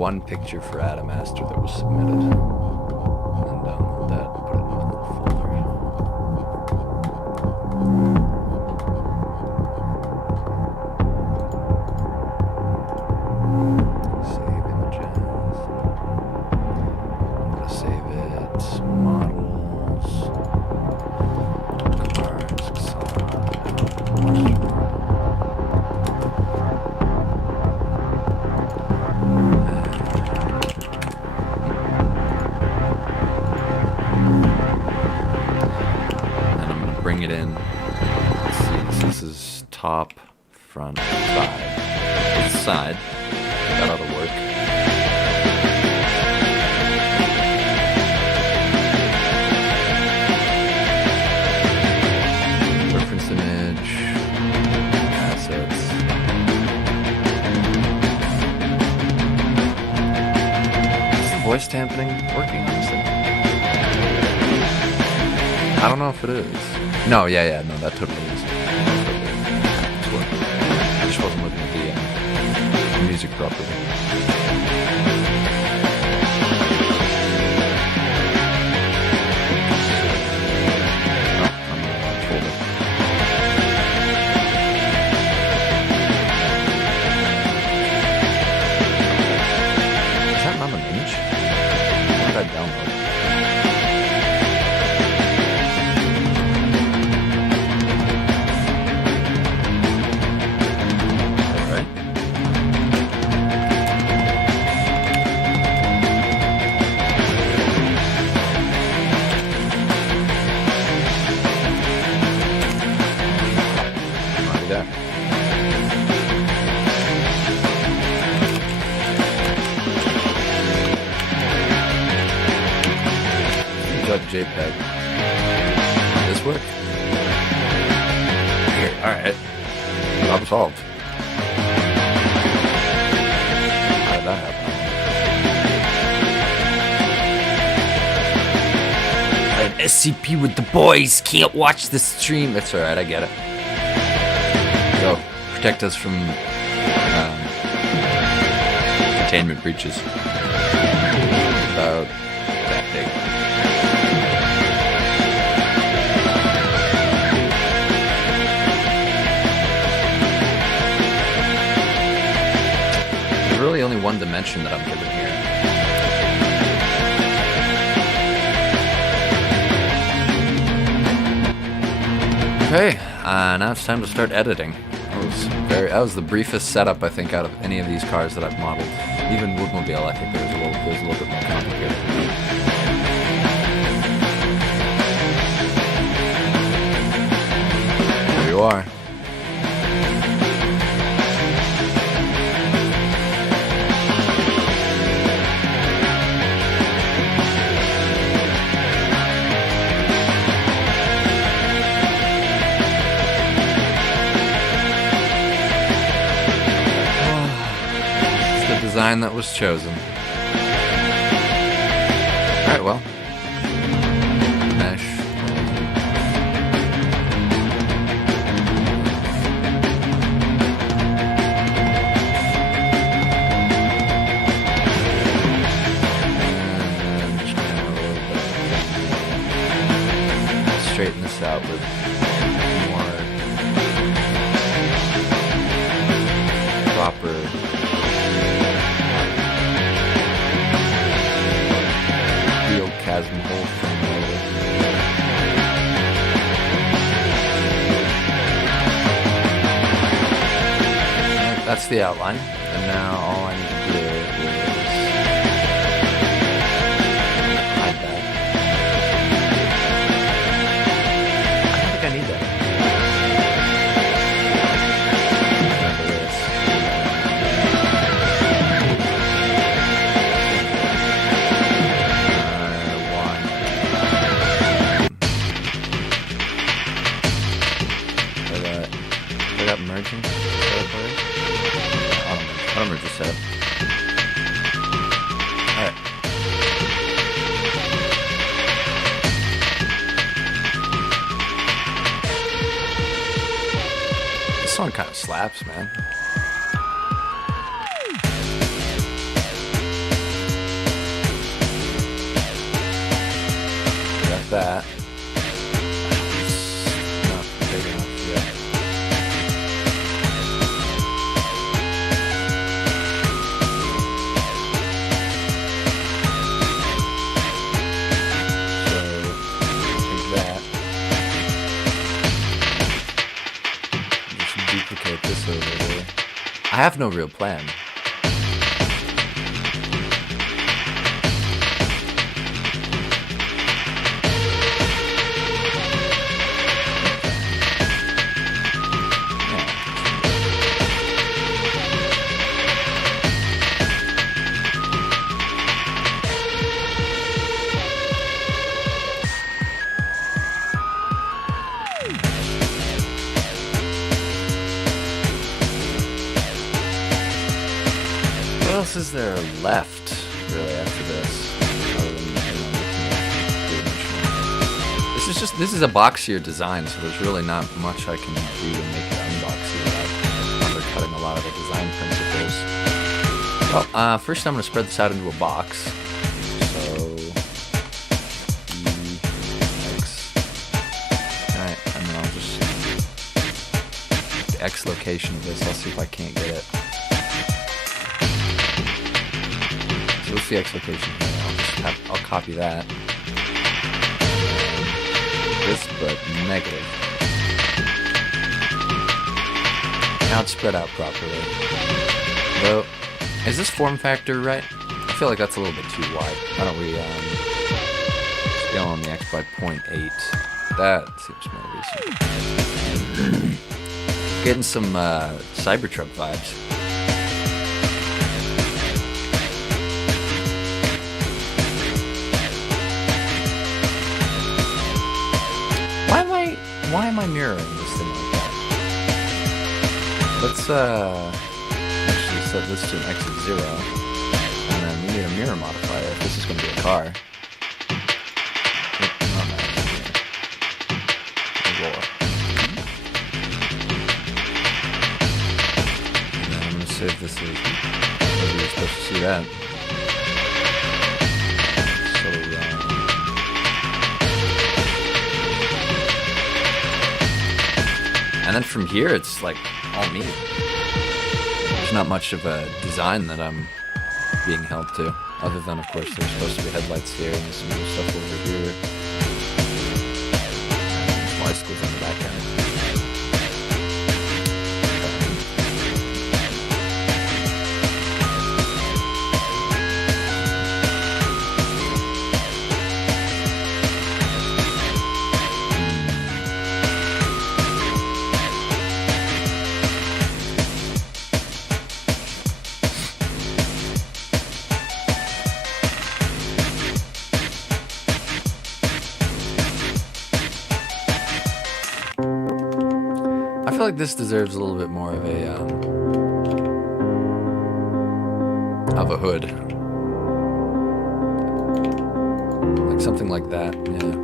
one picture for Adamastor that was submitted. And then download that, put it in my little folder. Save images. I'm gonna save it. Models. Cars. Acceleron. Bring it in. Let's see, so this is top, front, side. It's side. That ought to work. Reference image. Assets. Is the voice dampening working on this thing? I don't know if it is. No, yeah, no, that totally is. It's working. I just wasn't looking at the music properly. No, I'm not on folder. Is that not an image? What did I download? JPEG. This work? Here, alright. Problem solved. How did that happen? An SCP with the boys can't watch the stream. That's alright, I get it. Go. Protect us from containment breaches. About that big. Really only one dimension that I'm given here. Okay, now it's time to start editing. That was the briefest setup I think out of any of these cars that I've modeled. Even Woodmobile, I think there's a little bit more complicated. There you are. Design that was chosen. Alright, well. Mesh. And just kind of a little bit. Straighten this out with more proper. Chasm hole from that's the outline, and now all I need to do is hide that. I don't think I need that. Merging? I'll merge this up. Alright. This song kind of slaps, man. that. It's not big enough yet. Duplicate this over here. I have no real plan. What else is there left, really, after this? Other than, this is a boxier design, so there's really not much I can do to make it unboxier without undercutting a lot of the design principles. Well, first I'm going to spread this out into a box. So, X. Alright, and then I'll just the X location of this. I'll see if I can't get it. So what's the X location here? I'll copy that. This, but negative. Now it's spread out properly. Though, is this form factor right? I feel like that's a little bit too wide. Why don't we scale on the X by 0.8? That seems more recent. Getting some Cybertruck vibes. Why am I mirroring this thing like that? Let's actually set this to an X of 0, and then we need a mirror modifier if this is going to be a car. And then I'm going to save this as you're supposed to see that. And then from here, it's like all me. There's not much of a design that I'm being held to, other than, of course, there's supposed to be headlights here and some other stuff over here. And bicycles in the background. I feel like this deserves a little bit more of a hood, like something like that. Yeah.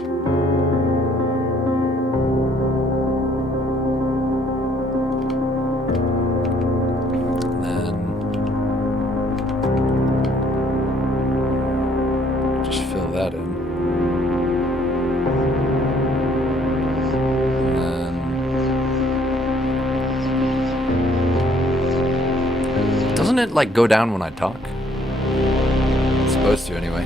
And then just fill that in. Doesn't it, like, go down when I talk? It's supposed to, anyway.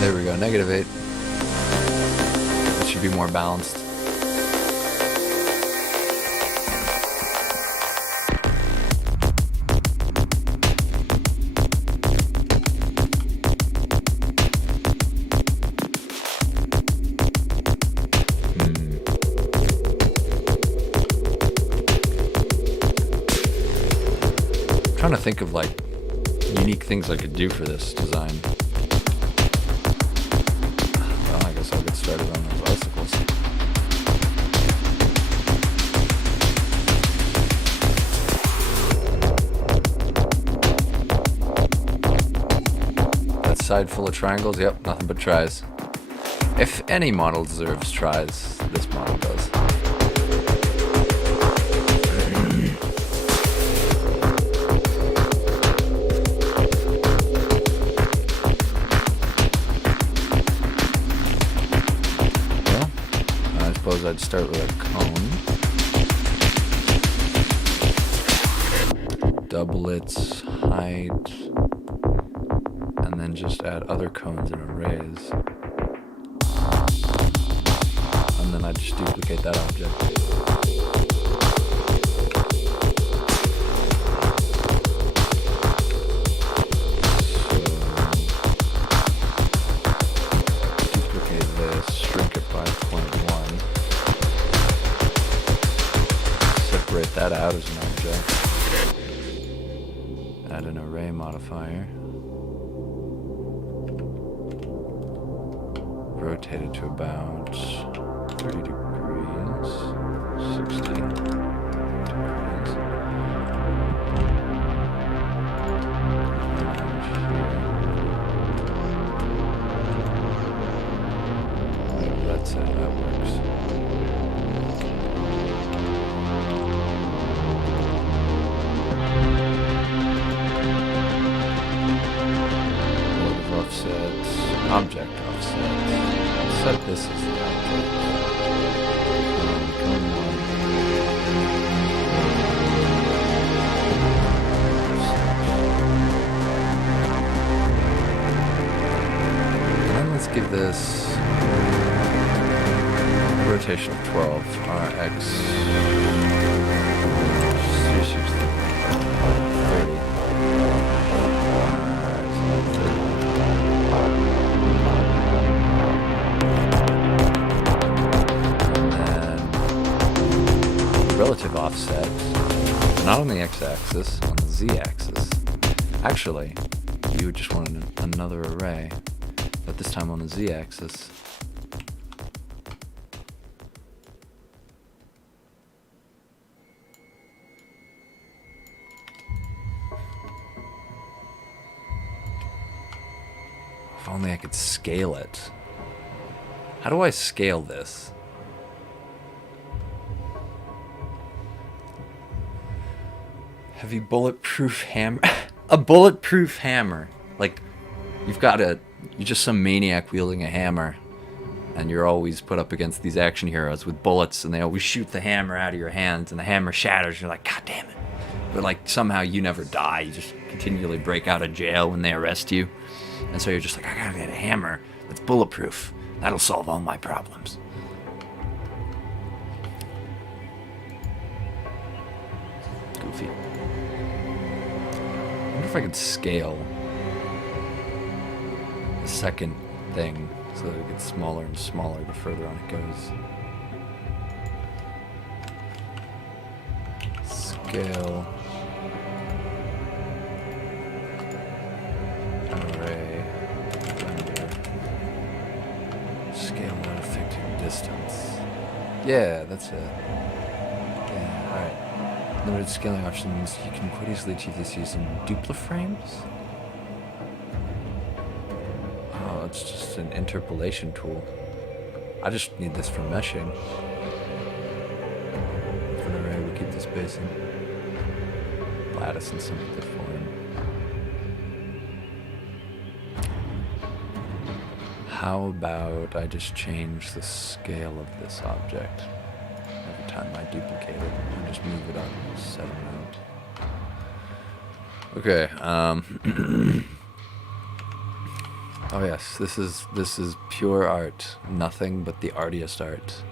There we go, -8. It should be more balanced. I'm trying to think of like unique things I could do for this design. Well, I guess I'll get started on the bicycles. That side full of triangles? Yep, nothing but tries. If any model deserves tries, this model does. is I'd start with a cone, double its height, and then just add other cones and arrays. And then I just duplicate that object. That out as an object. Add an array modifier. Rotate it to about 30 degrees, 60 degrees. That's how that works. Object offset. Set this as the object. And then let's give this rotation of 12. RX 30. Relative offset, not on the x-axis, on the z-axis. Actually, you would just want another array, but this time on the z-axis. If only I could scale it. How do I scale this? Heavy bulletproof hammer. A bulletproof hammer. Like, you're just some maniac wielding a hammer, and you're always put up against these action heroes with bullets, and they always shoot the hammer out of your hands, and the hammer shatters. You're like, God damn it. But like, somehow you never die. You just continually break out of jail when they arrest you. And so you're just like, I gotta get a hammer that's bulletproof. That'll solve all my problems. Goofy. I wonder if I could scale the second thing so that it gets smaller and smaller the further on it goes. Scale. Array. Render. Scale not affecting distance. Yeah, that's it. Yeah, alright. Limited scaling options, you can quite easily achieve this using dupla frames. Oh, it's just an interpolation tool. I just need this for meshing. For an array, we keep the spacing. Lattice and symmetry form. How about I just change the scale of this object? Every time I duplicate it, and just move it up a set amount. Okay, oh yes, this is pure art. Nothing but the artiest art.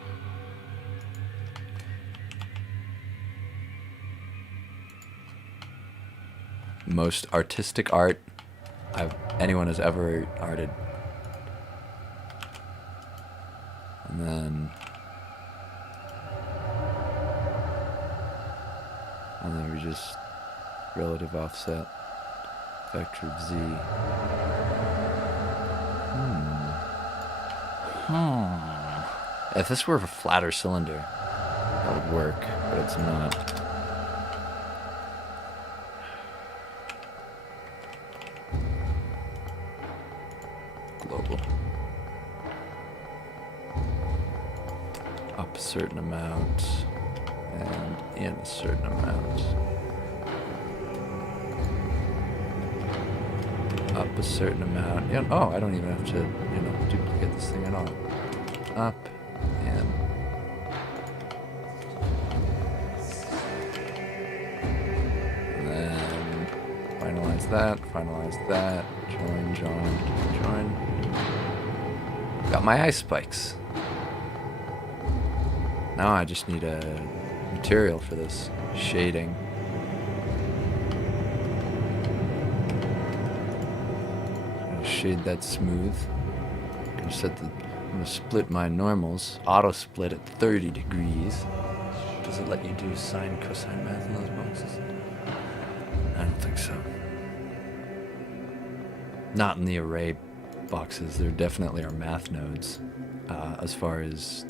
Most artistic art anyone has ever arted. And then we just relative offset vector of z. If this were a flatter cylinder, that would work, but it's not. Global. Up a certain amount, and in a certain amount. Up a certain amount. Yeah, oh, I don't even have to, duplicate this thing at all. Up and that, finalize that, join. Got my ice spikes. Now I just need a material for this shading. I'm gonna shade that smooth. I'm gonna split my normals, auto split at 30 degrees. Does it let you do sine, cosine math in those boxes? I don't think so. Not in the array boxes. There definitely are math nodes. As far as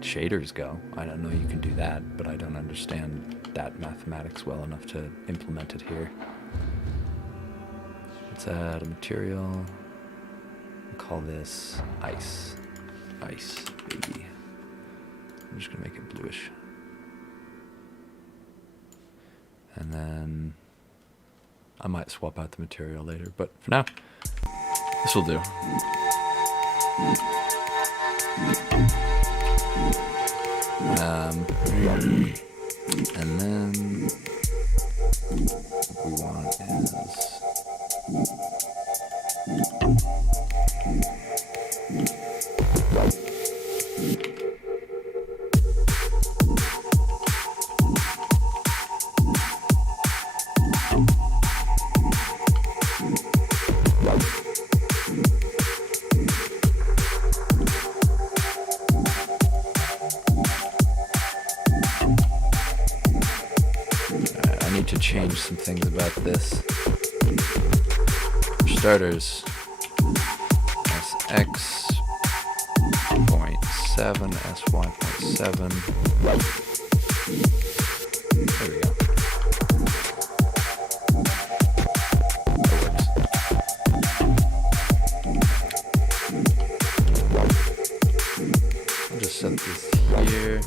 shaders go, I don't know you can do that, but I don't understand that mathematics well enough to implement it here. Let's add a material. We'll call this ice. Ice, baby. I'm just gonna make it bluish. And then I might swap out the material later, but for now, this will do. And then what we want is to change some things about this. For starters, SX.7, SY.7. There we go. That works. I'll just set this here.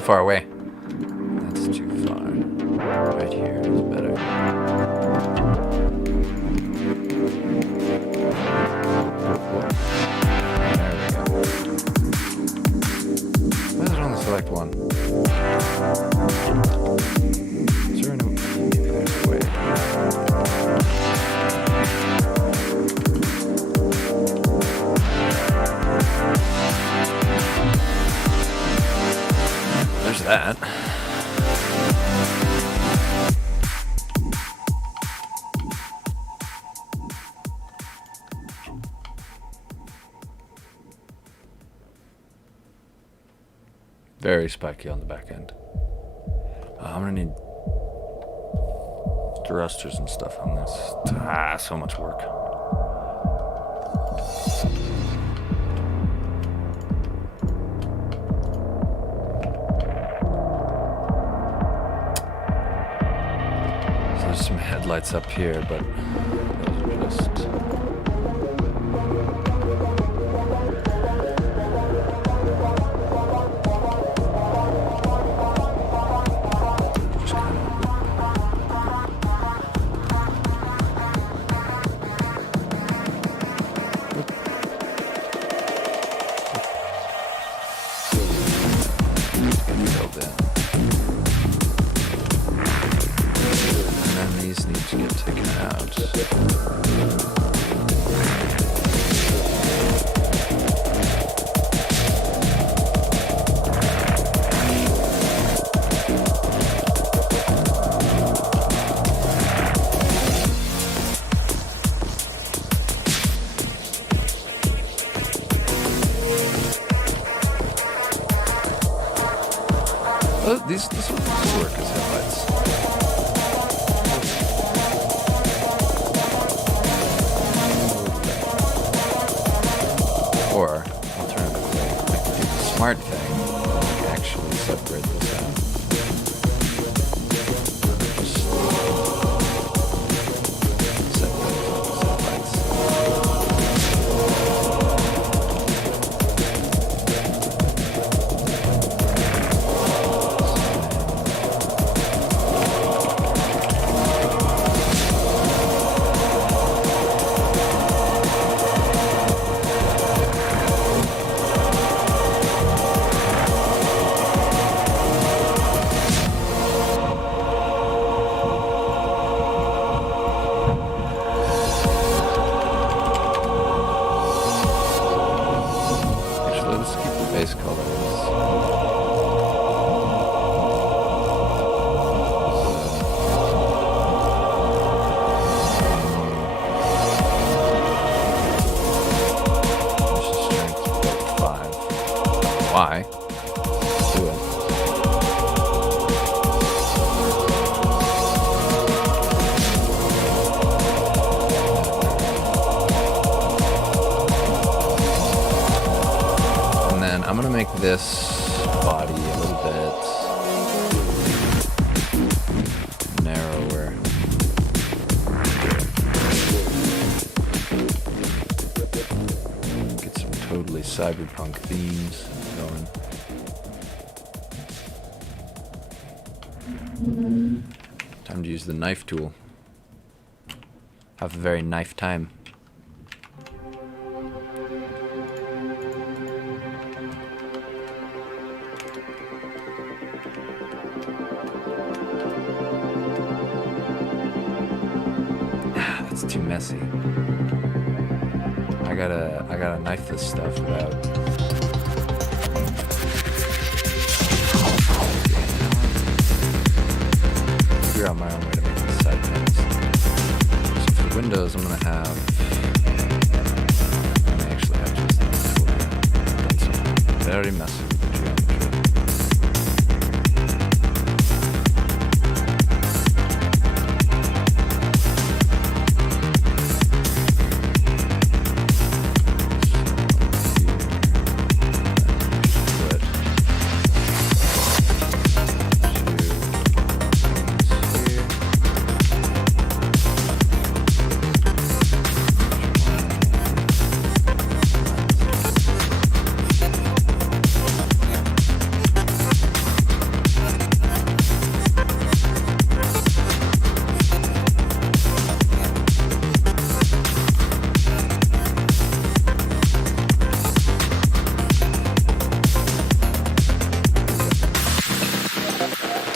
Far away. That's too far. Right here is better. There we go. Why is it on the select one? Is there maybe there's a way? There's that. Very spiky on the back end. I'm gonna need thrusters and stuff on this. So much work. There's some headlights up here, but those are just... This will work as headlights. Or, alternatively, I can do the smart thing and actually separate this out. Just base colors. Strength 5. Why? Do it. I'm gonna make this body a little bit narrower. Get some totally cyberpunk themes going. Time to use the knife tool. Have a very knife time. Too messy. I gotta knife this stuff without. Figure out my own way to make these side panels. So for the windows, I'm gonna have. I actually have just this tool. Done something very messy with the geometry.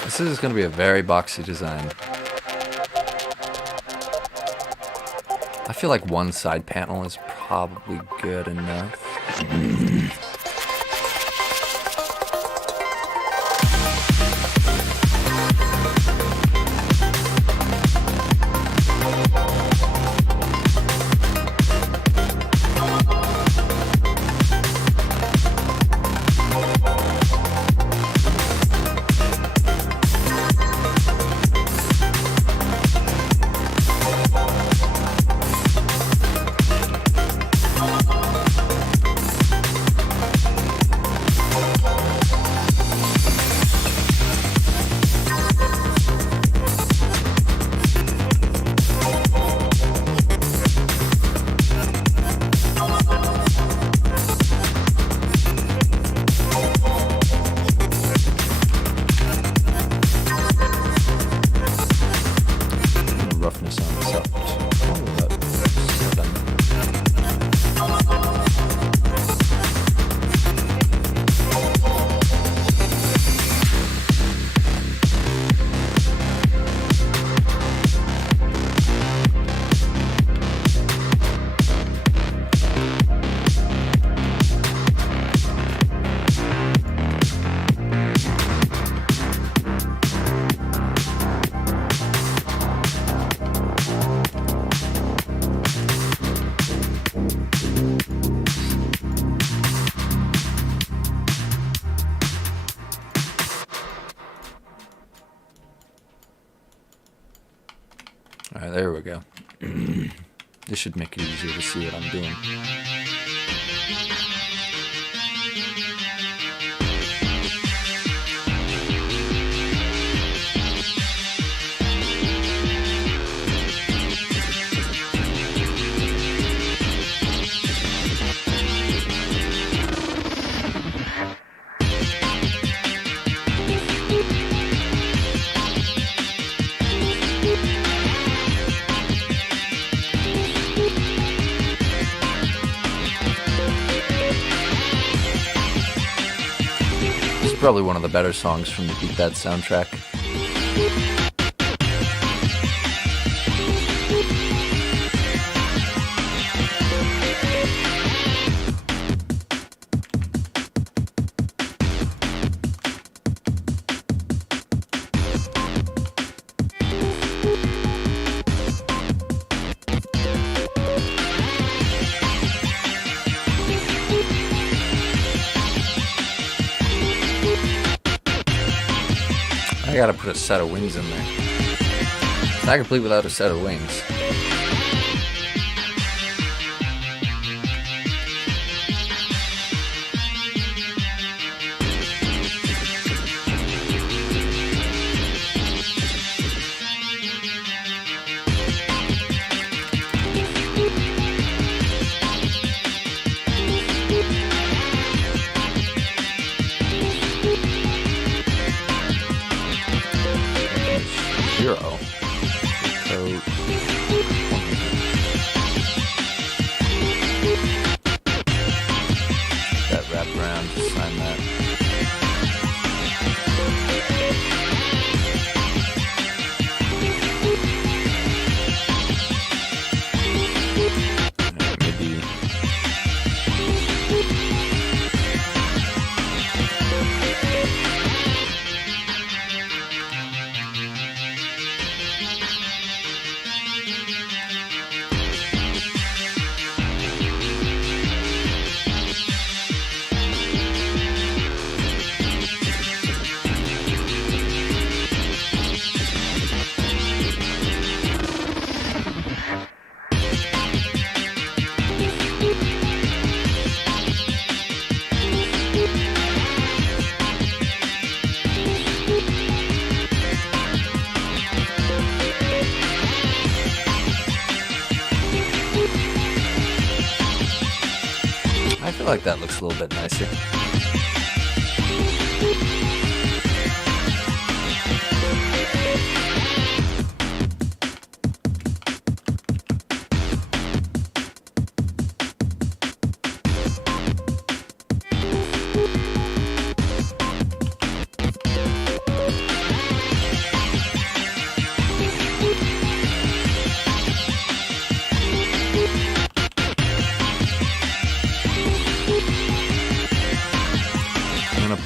This is going to be a very boxy design. I feel like one side panel is probably good enough. Alright, there we go. This should make it easier to see what I'm doing. Probably one of the better songs from the Beat That soundtrack. I gotta put a set of wings in there. It's not complete without a set of wings. I feel like that looks a little bit nicer.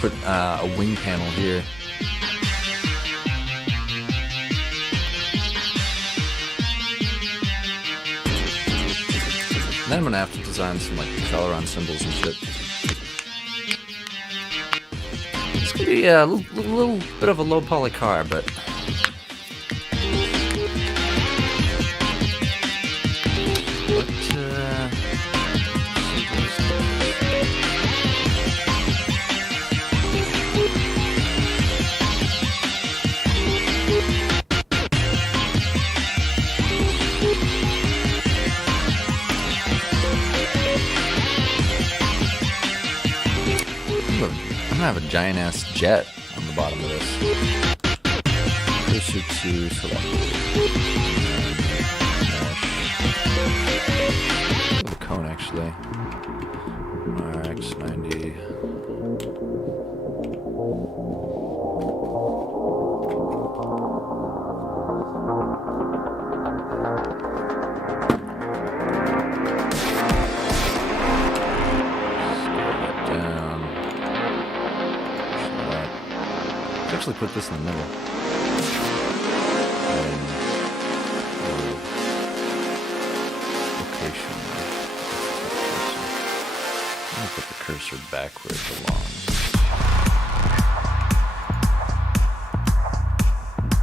Put a wing panel here. And then I'm gonna have to design some like Acceleron symbols and shit. It's gonna be a little bit of a low poly car, but I'm gonna have a giant ass jet on the bottom of this. Cursor to select. The cone actually. RX90. Actually put this in the middle. Location. I'm gonna put the cursor back where it belongs.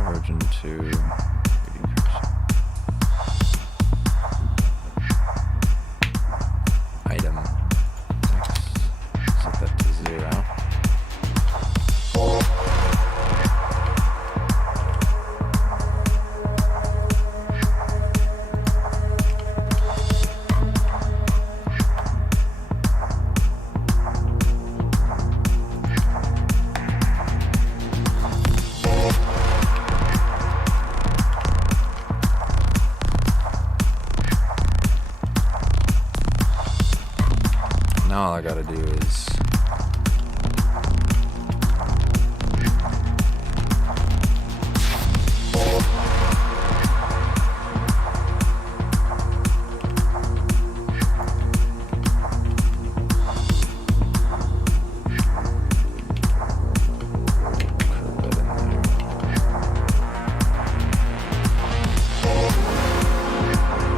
Origin to reading cursor. Item. Set that to 0. Now all I gotta do is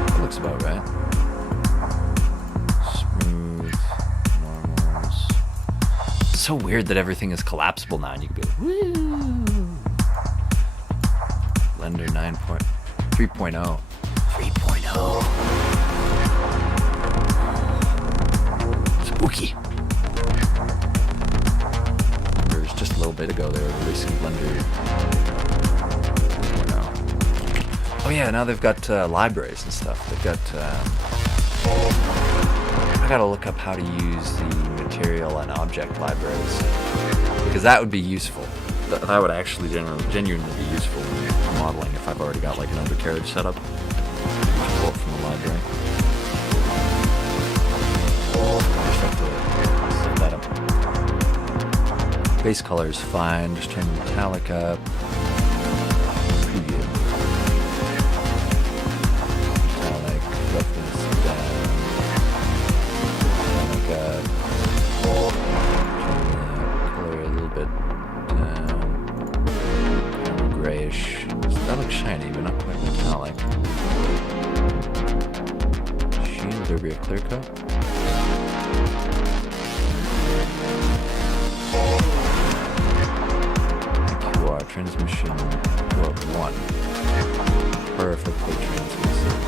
that looks about right. So weird that everything is collapsible now and you can go, woo! Blender 3.0. 3.0. Spooky. There's just a little bit ago they were releasing Blender 3.0. Oh yeah, now they've got libraries and stuff. They've got... I gotta look up how to use the material and object libraries, because that would be useful. That would actually genuinely be useful in modeling if I've already got like an undercarriage set up. Pull it from the library. I just have to set that up. Base color is fine, just turn the metallic up. Preview. Metallic, roughness down. Metallic up. Turn the color a little bit down. Grayish. That looks shiny, but not quite metallic. Sheen, would there be a clear coat? QR transmission port 1. Perfectly translucent.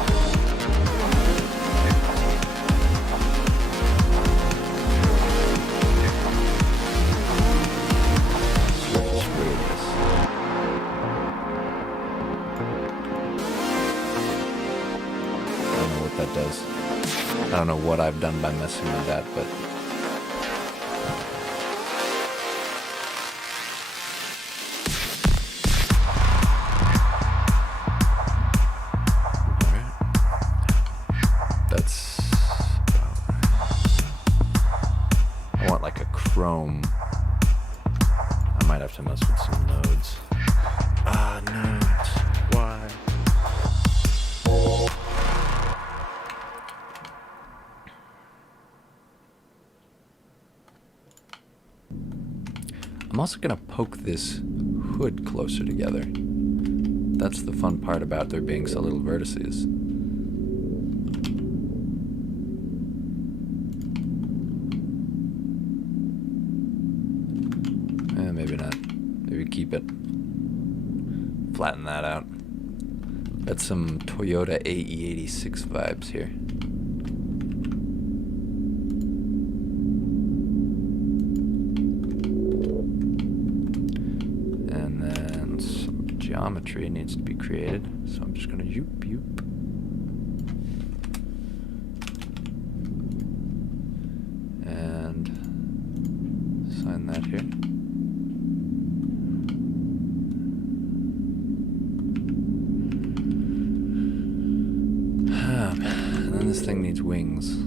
Surface radius. I don't know what that does. I don't know what I've done by messing with that, but that's I want like a chrome. I might have to mess with some nodes. Nodes. Why? I'm also going to poke this hood closer together. That's the fun part about there being so little vertices. Maybe not. Maybe keep it. Flatten that out. Got some Toyota AE86 vibes here. Geometry needs to be created, so I'm just going to yoop. And sign that here. And then this thing needs wings.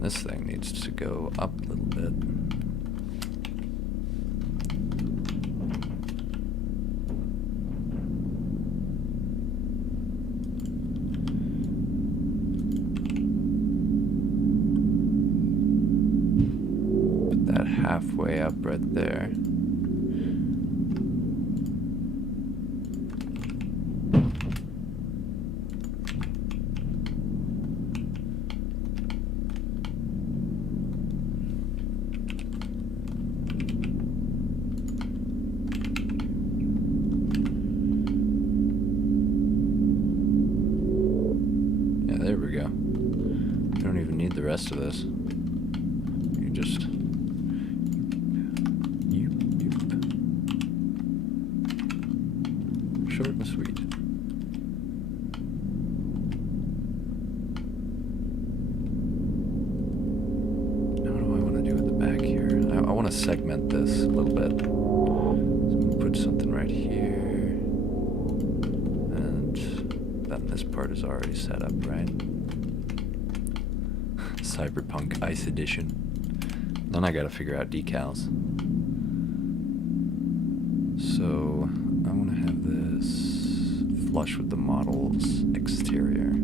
This thing needs to go up a little bit. Halfway up right there. Yeah, there we go. You don't even need the rest of this. You just short and sweet. Now what do I want to do with the back here? I want to segment this a little bit. So I'm going to put something right here. And then this part is already set up, right? Cyberpunk Ice Edition. Then I got to figure out decals. So I want to have this flush with the model's exterior.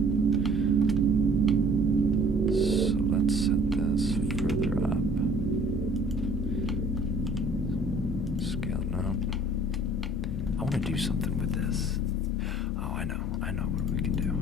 So let's set this further up. Scale it up. I want to do something with this. Oh, I know what we can do.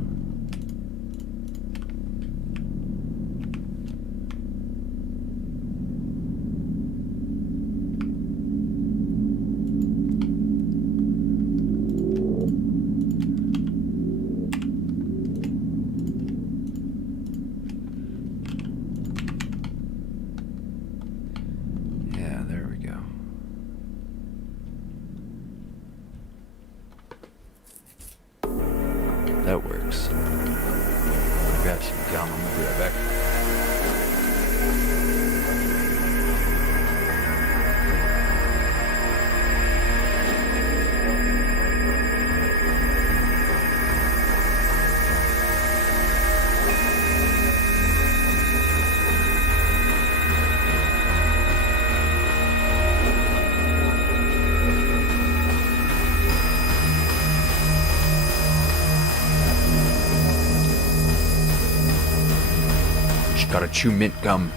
Perfect. Gotta chew mint gum.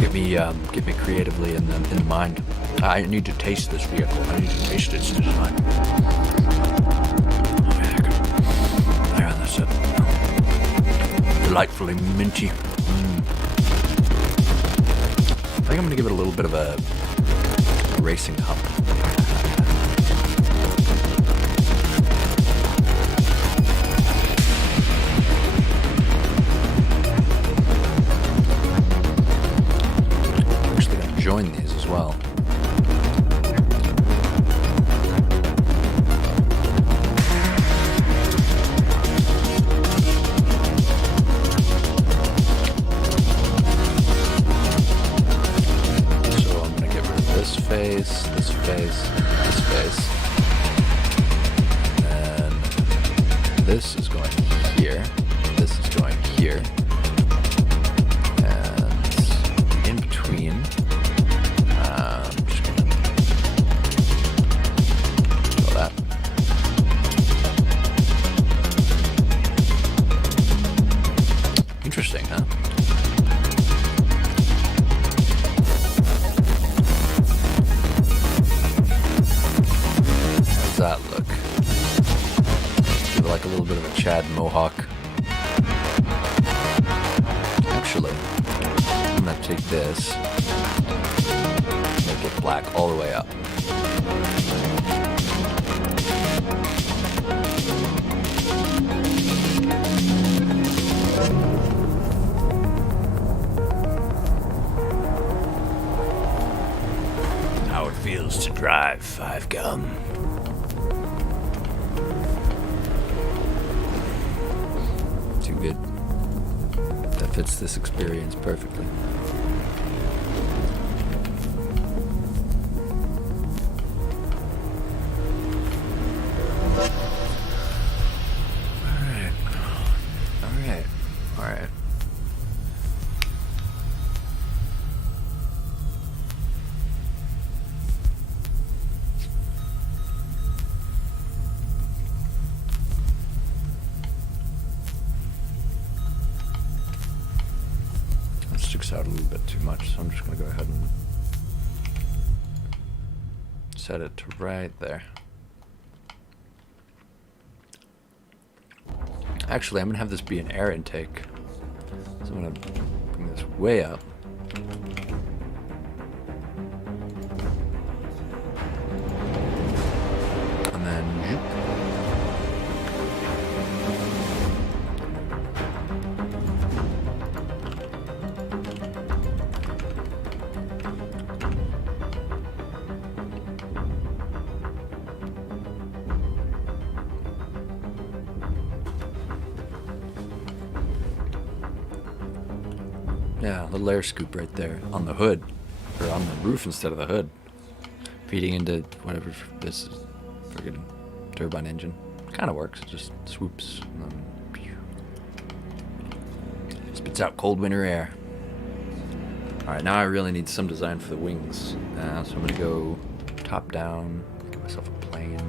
Get me creatively in mind. I need to taste this vehicle. I need to taste its design. Oh yeah, there, that's it. Delightfully minty. I think I'm gonna give it a little bit of a racing hop. Join these as well. So I'm going to get rid of this face, this face, this face. And this is going here. This is going here. And in between, interesting, huh? How's that look? Give it like a little bit of a Chad mohawk. Actually, I'm gonna take this, make it black all the way up. Feels to drive 5 gun. Too good. That fits this experience perfectly. Alright. Sticks out a little bit too much, so I'm just going to go ahead and set it to right there. Actually, I'm going to have this be an air intake, so I'm going to bring this way up. And then yeah, little air scoop right there on the hood, or on the roof instead of the hood, feeding into whatever this is, friggin' turbine engine. Kind of works, it just swoops and then spits out cold winter air. Alright, now I really need some design for the wings, so I'm gonna go top down, get myself a plane.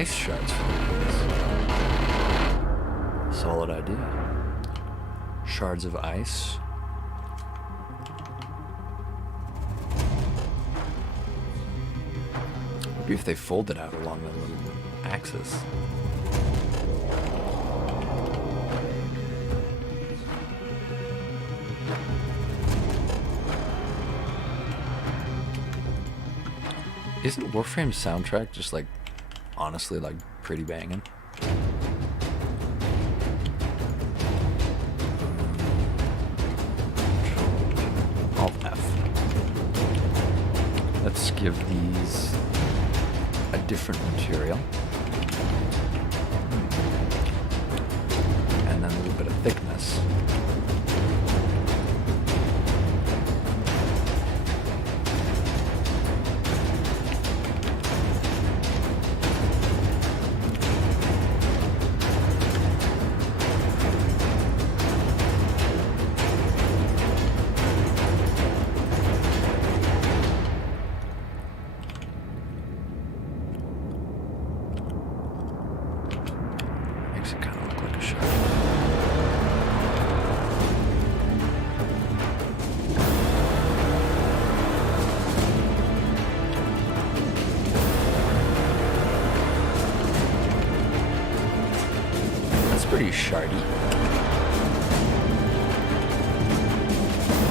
ice shards for this. Solid idea. Shards of ice. Maybe if they fold it out along the little axis. Isn't Warframe's soundtrack just like, honestly, like pretty banging? Alt F. Let's give these a different material. And then a little bit of thickness. Makes it kind of look like a shard. That's pretty shardy.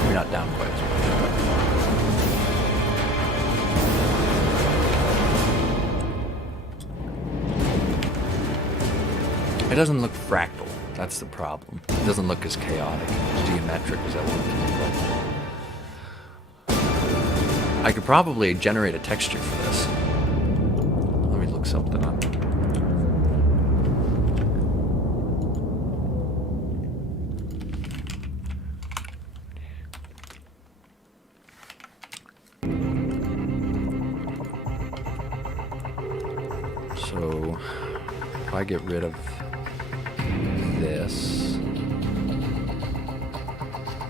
Maybe not down quite as much. It doesn't look fractal. That's the problem. It doesn't look as chaotic, geometric as I want it to look. I could probably generate a texture for this. Let me look something up. So, if I get rid of this,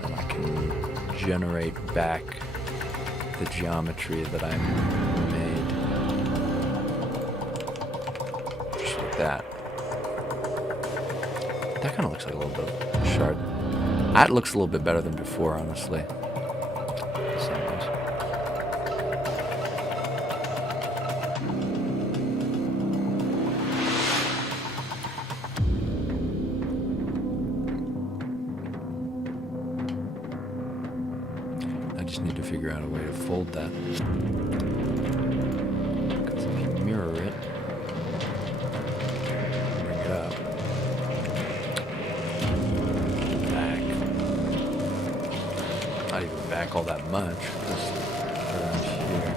then I can generate back the geometry that I made. Just like that. That kind of looks like a little bit of shard. That looks a little bit better than before, honestly. I just need to figure out a way to fold that. Because if you mirror it, bring it up, back, not even back all that much, just around here.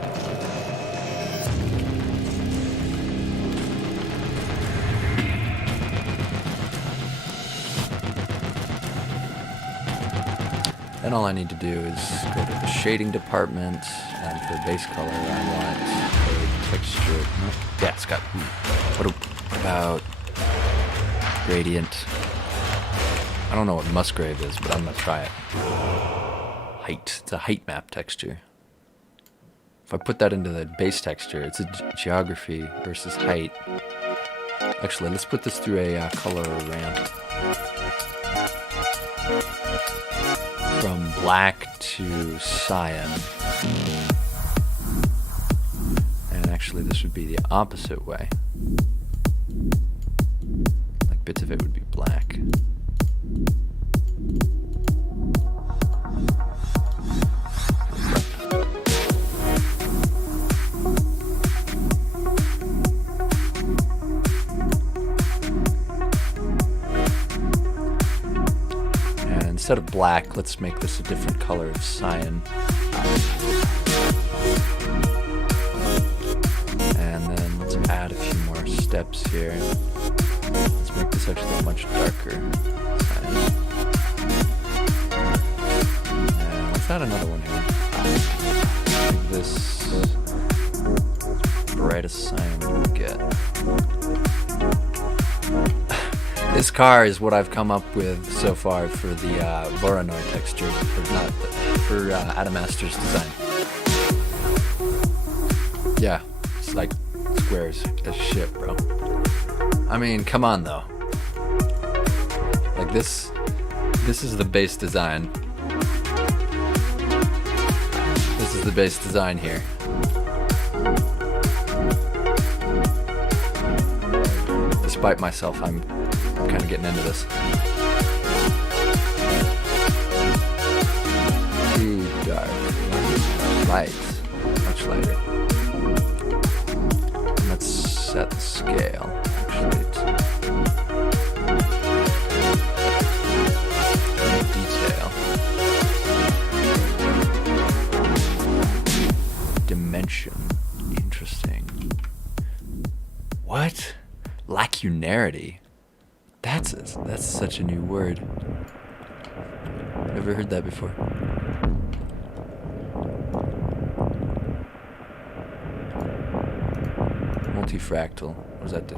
Then all I need to do is go to the shading department, and for base color I want a texture. No, yeah, it's got. What about gradient? I don't know what Musgrave is, but I'm gonna try it. Height. It's a height map texture. If I put that into the base texture, it's a geography versus height. Actually, let's put this through a color ramp. From black to cyan. And actually this would be the opposite way. Like bits of it would be black. Instead of black, let's make this a different color of cyan. And then let's add a few more steps here. Let's make this actually much darker cyan. And let's add another one here. Make this brightest cyan we can get. This car is what I've come up with so far for the Voronoi texture, for Adamastor's design. Yeah, it's like square. swears as shit, bro. I mean, come on though. Like this is the base design. This is the base design here. Despite myself, I'm kind of getting into this. Too dark. Lights. Much lighter. And let's set the scale. Actually, it's detail. Dimension. Interesting. What? Lacunarity. That's such a new word. Never heard that before. Multifractal. What does that do?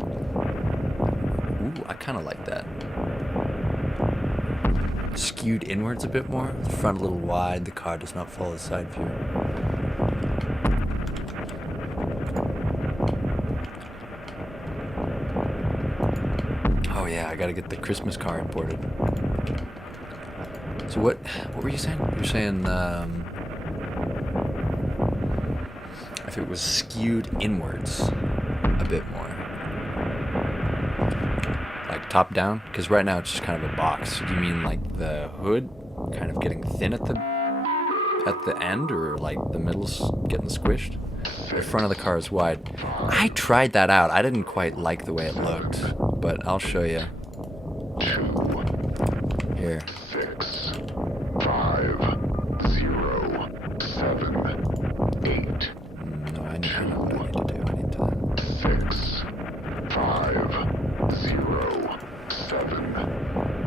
Ooh, I kind of like that. Skewed inwards a bit more. The front a little wide. The car does not follow the side view. Oh yeah, I gotta get the Christmas car imported. So what were you saying? You're saying if it was skewed inwards a bit more, like top down, because right now it's just kind of a box. Do you mean like the hood kind of getting thin at the end, or like the middle's getting squished? The front of the car is wide. I tried that out. I didn't quite like the way it looked, but I'll show you. Here. 6, 5, 0, 7, 8. No, I know what I need to do. I need to. 6, 5, 0, 7,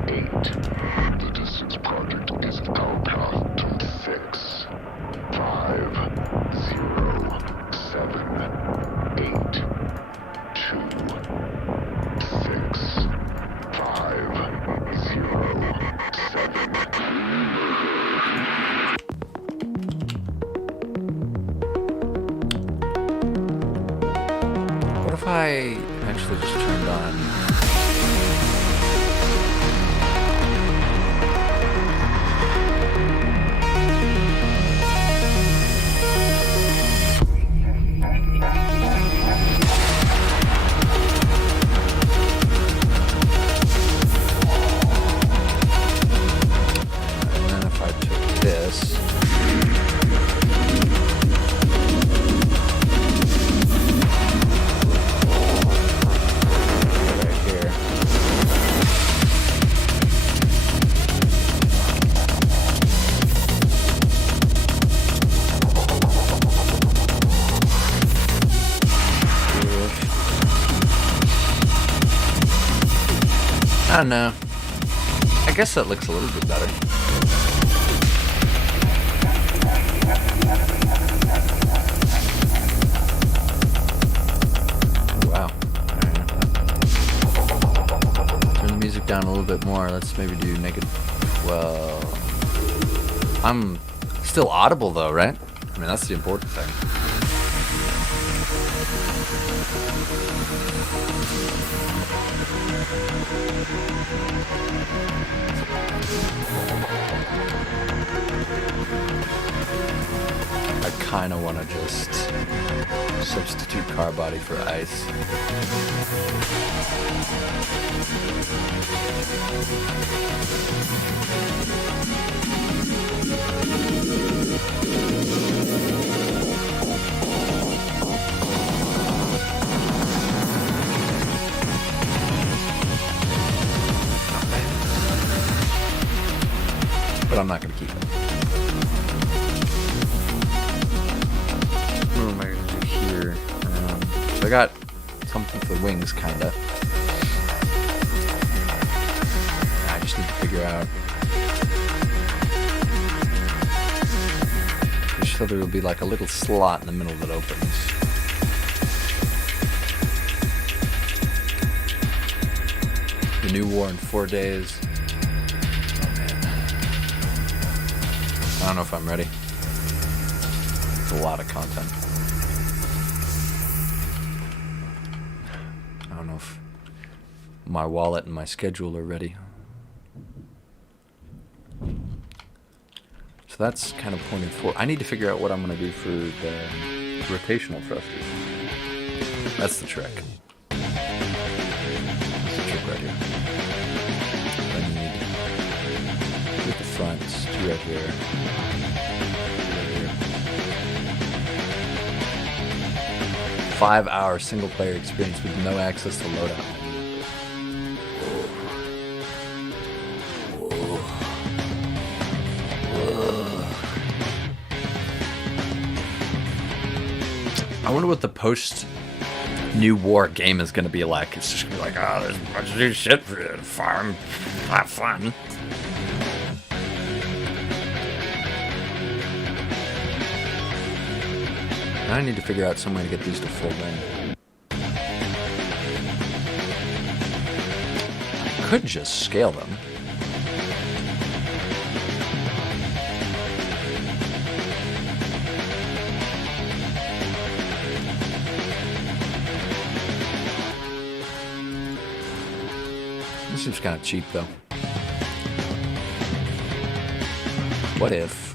8. The distance project is our path to 6, 5, 0, 7, 8, 2, 6, 5, 0, 7. What if I actually just turned on? And then if I took this. I don't know. I guess that looks a little bit better. Wow. Turn the music down a little bit more. Let's maybe do well, I'm still audible though, right? I mean, that's the important thing. I kind of want to just substitute car body for ice. But I'm not going to keep it. What am I going to do here? So I got something for the wings, kind of. I just need to figure out. So there will be like a little slot in the middle that opens. The new war in 4 days. I don't know if I'm ready. It's a lot of content. if my wallet and my schedule are ready. So that's kind of pointing forward. I need to figure out what I'm going to do for the rotational thrusters. That's the trick. That's the trick right here. I need with the fronts, two right here. Right here. 5-hour single-player experience with no access to loadout. I wonder what the post-New War game is going to be like. It's just going to be like, oh, there's a bunch of new shit for you to farm. Have fun. I need to figure out some way to get these to full run. I could just scale them. This seems kind of cheap, though. What if...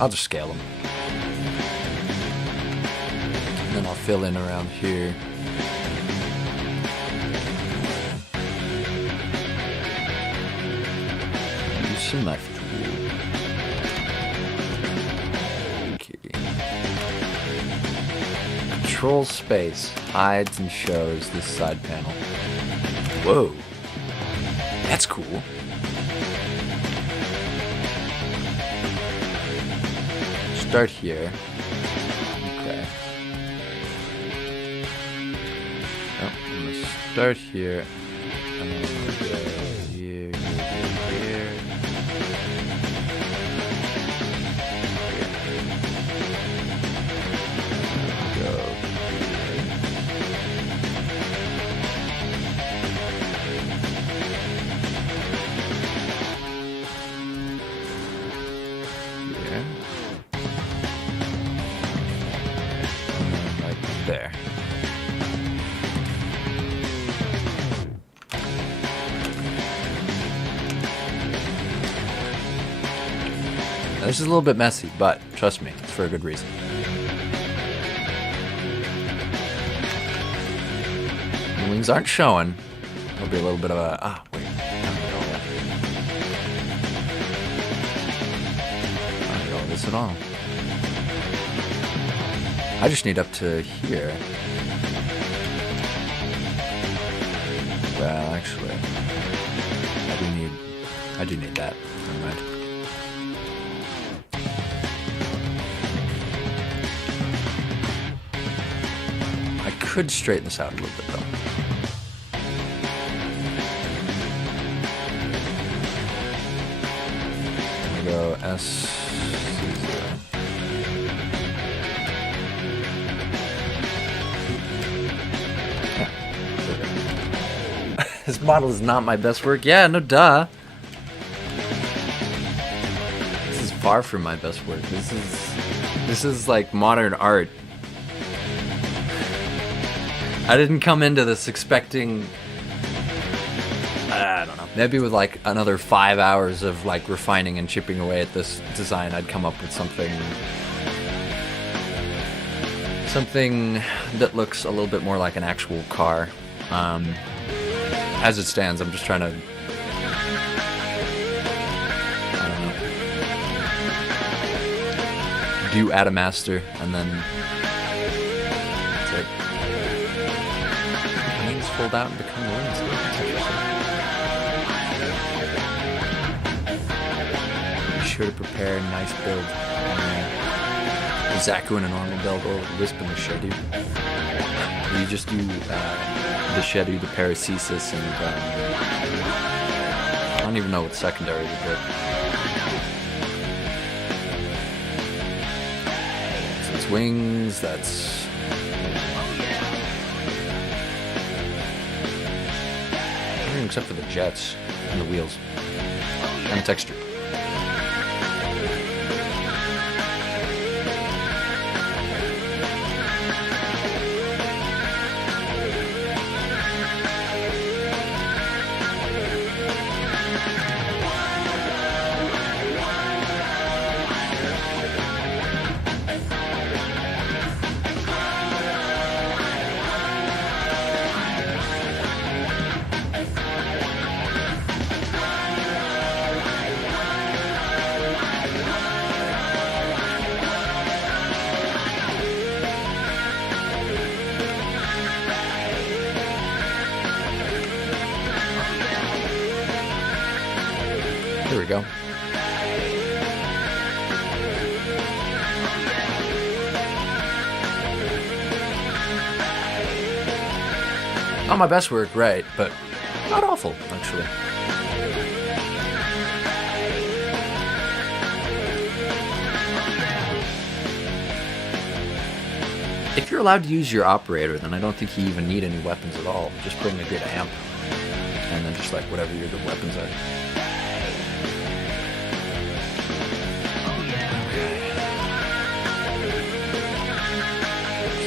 I'll just scale them. And then I'll fill in around here. Use some knife tool. Okay. Control space hides and shows this side panel. Whoa. That's cool. Start here. Okay. Oh, I'm gonna start here. And then I'm gonna go here, here, here. Go here. There. Now, this is a little bit messy, but trust me, it's for a good reason. The wings aren't showing. There'll be a little bit of a... wait. I don't need all this at all. I just need up to here. Well, actually, I do need that. Never mind. I could straighten this out a little bit, though. I'm gonna go S. This model is not my best work. Yeah, no duh. This is far from my best work. This is like modern art. I didn't come into this expecting, I don't know, maybe with like another 5 hours of like refining and chipping away at this design, I'd come up with something that looks a little bit more like an actual car. As it stands, I'm just trying to, I don't know, do Adamastor, and then that's it. Wings fold out and become wings. Be sure to prepare a nice build. Zaku in a normal build, or Wisp in the Shedu. You just do the Shedu, the Paracesis, and I don't even know what secondary we did. So it's wings, that's... everything except for the jets and the wheels and the texture. go. Not my best work, right, but not awful, actually. If you're allowed to use your operator, then I don't think you even need any weapons at all. Just bring a good amp, and then just like whatever your good weapons are.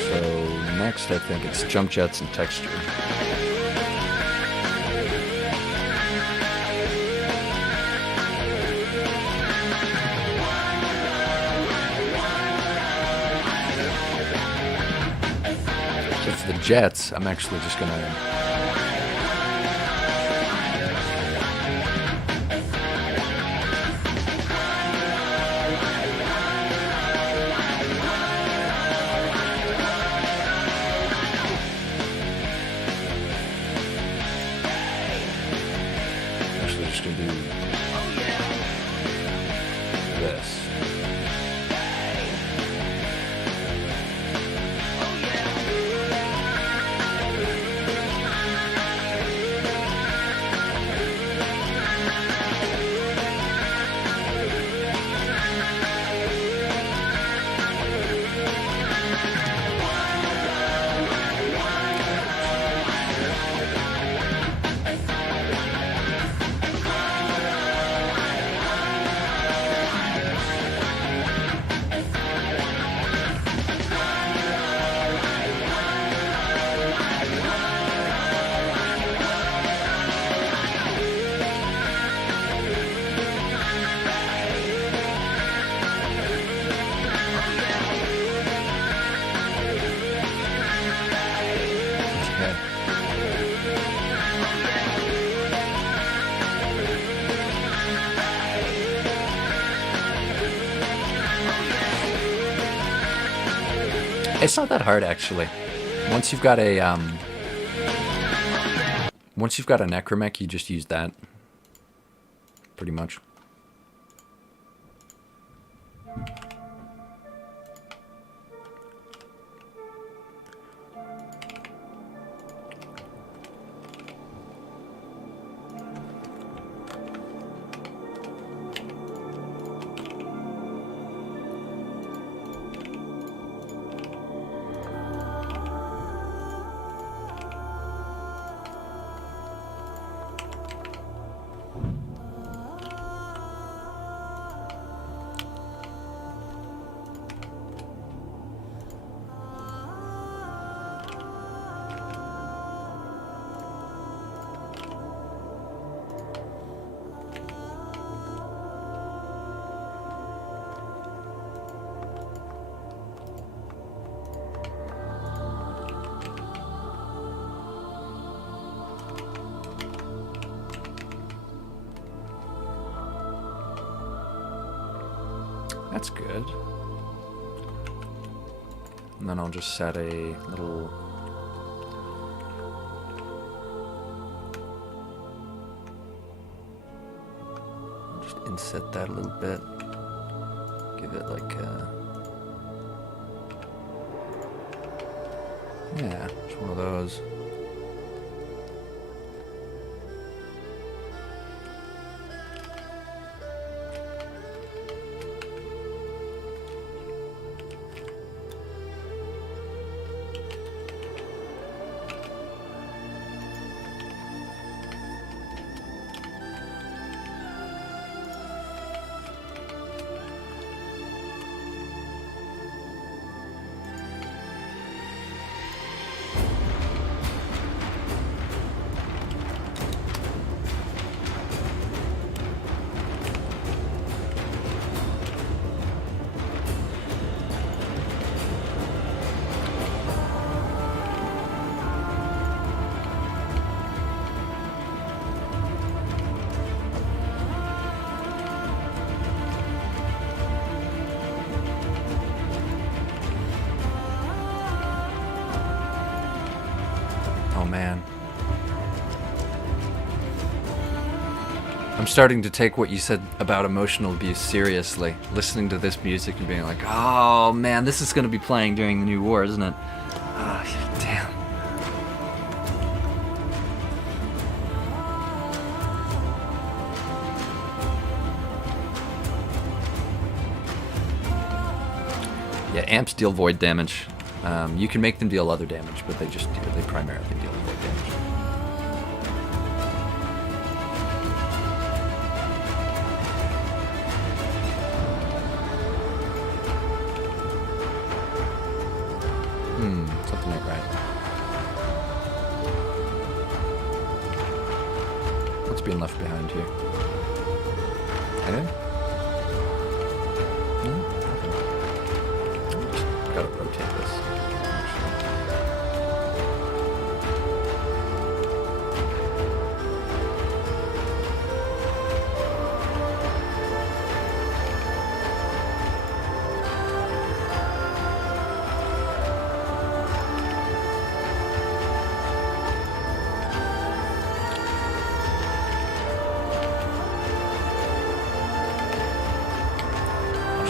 So next I think it's jump jets and texture. The jets, I'm actually just gonna do this. It's not that hard, actually. Once you've got a necromech, you just use that. Pretty much. That's good. And then I'll just set a little... I'll just inset that a little bit. Give it like a... Yeah, just one of those. Oh man. I'm starting to take what you said about emotional abuse seriously. Listening to this music and being like, oh man, this is going to be playing during the new war, isn't it? Ah, damn. Yeah, amps deal void damage. You can make them deal other damage, but they primarily deal void damage. Something ain't right. What's being left behind here? Anything? No? Okay. Just gotta rotate this.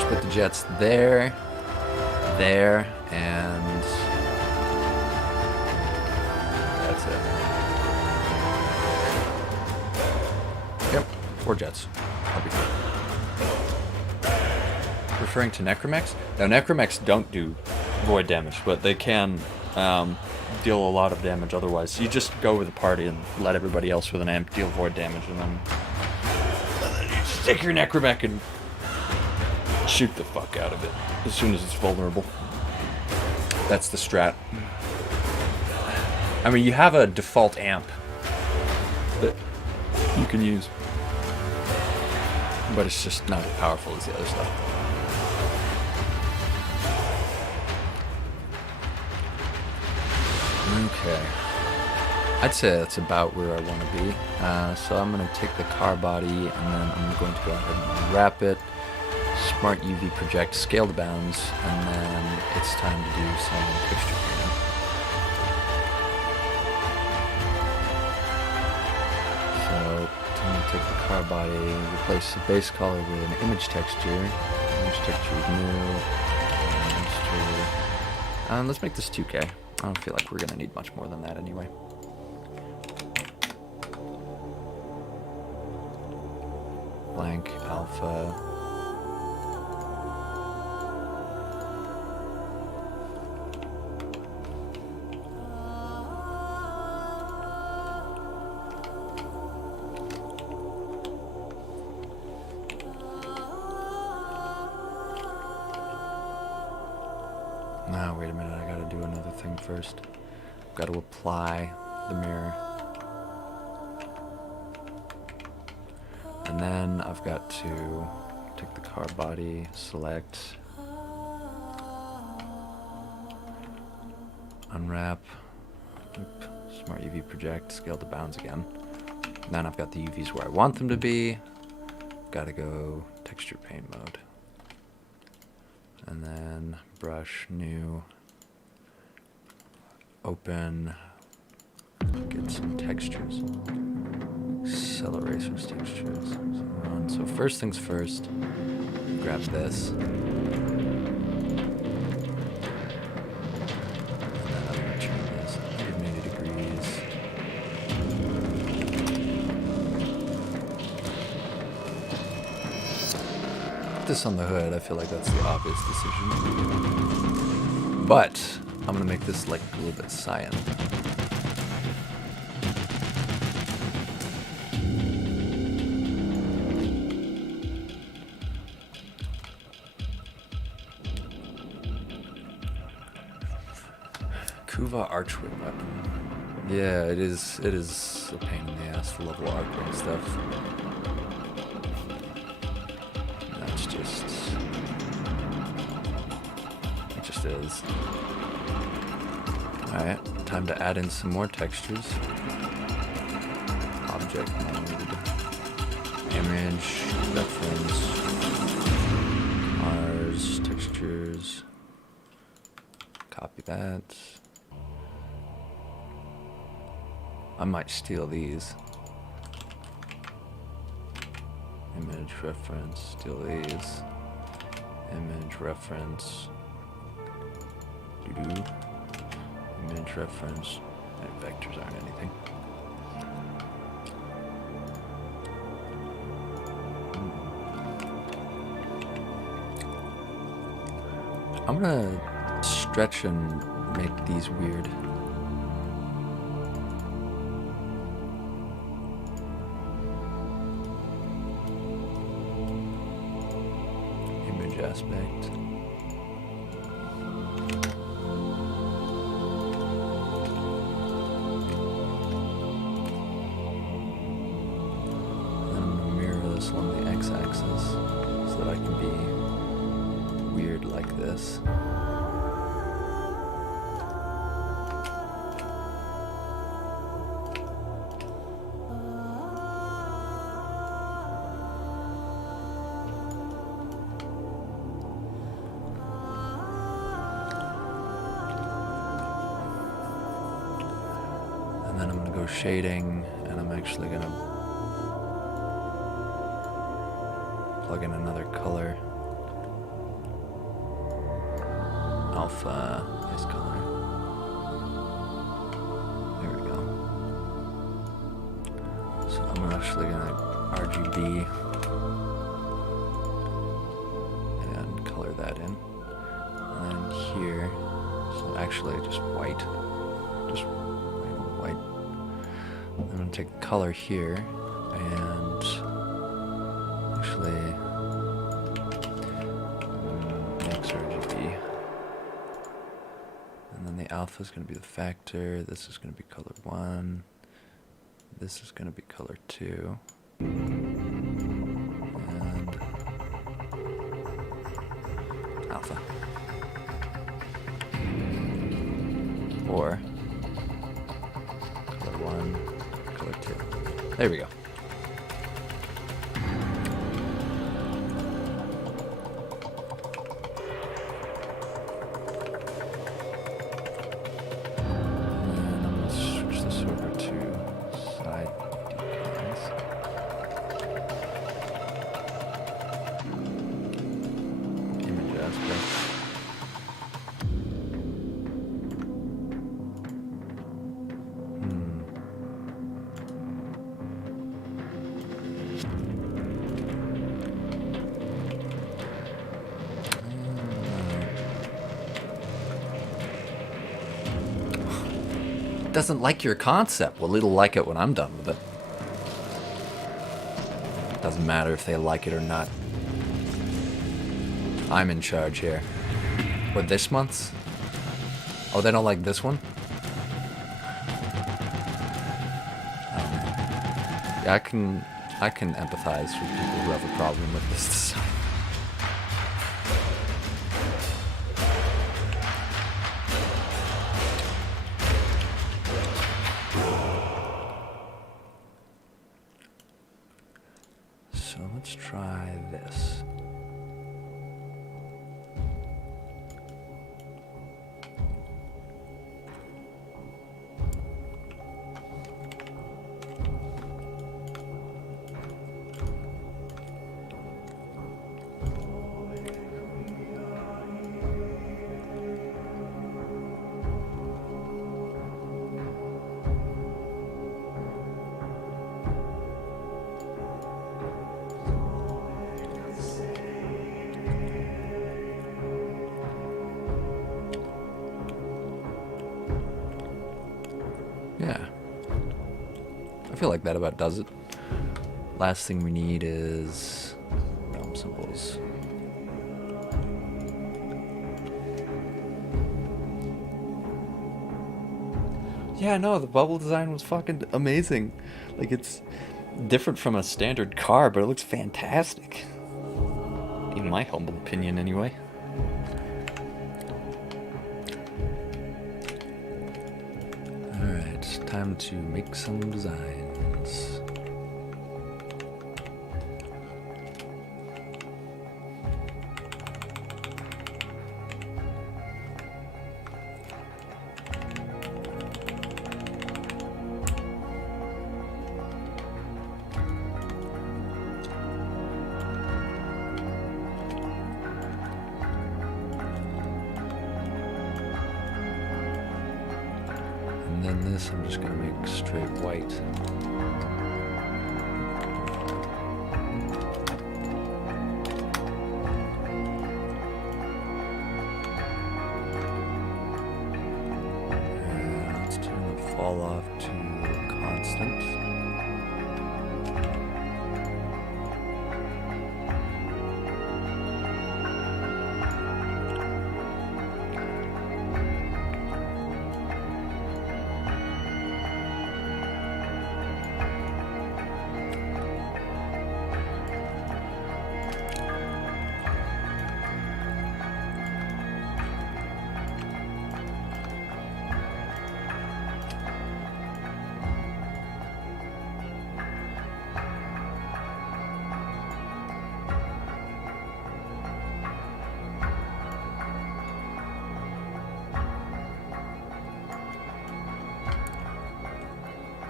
Put the jets there, and that's it. Yep, 4 jets. I'll be fine. Referring to Necromechs? Now, Necromechs don't do void damage, but they can deal a lot of damage otherwise. You just go with the party and let everybody else with an amp deal void damage, and then you just take your Necromech and shoot the fuck out of it as soon as it's vulnerable. That's the strat. I mean, you have a default amp that you can use, but it's just not as powerful as the other stuff. Okay. I'd say that's about where I want to be. So I'm going to take the car body, and then I'm going to go ahead and wrap it. Smart UV project, scale to bounds, and then it's time to do some fixture painting. So I'm going to take the car body, replace the base color with an image texture. Image texture is new. Let's make this 2K. I don't feel like we're going to need much more than that anyway. Blank, alpha. Now, wait a minute, I gotta do another thing first. I've got to apply the mirror. And then I've got to take the car body, select, unwrap, smart UV project, scale to bounds again. And then I've got the UVs where I want them to be. Gotta go texture paint mode. And then brush, new, open, get some textures. Cell erasers textures. So first things first, grab this. And then I'm gonna turn this 180 degrees. Put this on the hood, I feel like that's the obvious decision. But I'm gonna make this like a little bit cyan. Kuva archway weapon. Yeah, it is a pain in the ass to level archway and stuff. That's just... it just is. Alright, time to add in some more textures. Object mode. Image, reference. Cars, textures. Copy that. I might steal these. Image reference, delays. Image reference. Doo-doo. Image reference. And vectors aren't anything. I'm gonna stretch and make these weird. Image aspect. And then I'm gonna mirror this along the x-axis so that I can be weird like this. And then I'm going to go shading, and I'm actually going to plug in another color. Alpha is color. There we go. So I'm actually going to RGB and color that in. And then here, so actually just white. Just white. I'm going to take the color here and actually mix RGB. And then the alpha is going to be the factor. This is going to be color 1. This is going to be color 2. And alpha. Or color 1, color 2. There we go. And I'm going to switch this over to side decals. Image aspect. Doesn't like your concept. Well, it'll like it when I'm done with it. Doesn't matter if they like it or not. I'm in charge here. Or this month's? Oh, they don't like this one? Yeah, I can empathize with people who have a problem with this design. So let's try this. Yeah. I feel like that about does it. Last thing we need is realm symbols. Yeah, no, the bubble design was fucking amazing. Like, it's different from a standard car, but it looks fantastic. In my humble opinion, anyway. Alright, time to make some designs. then this I'm just gonna make straight white. And let's turn the fall off to constant.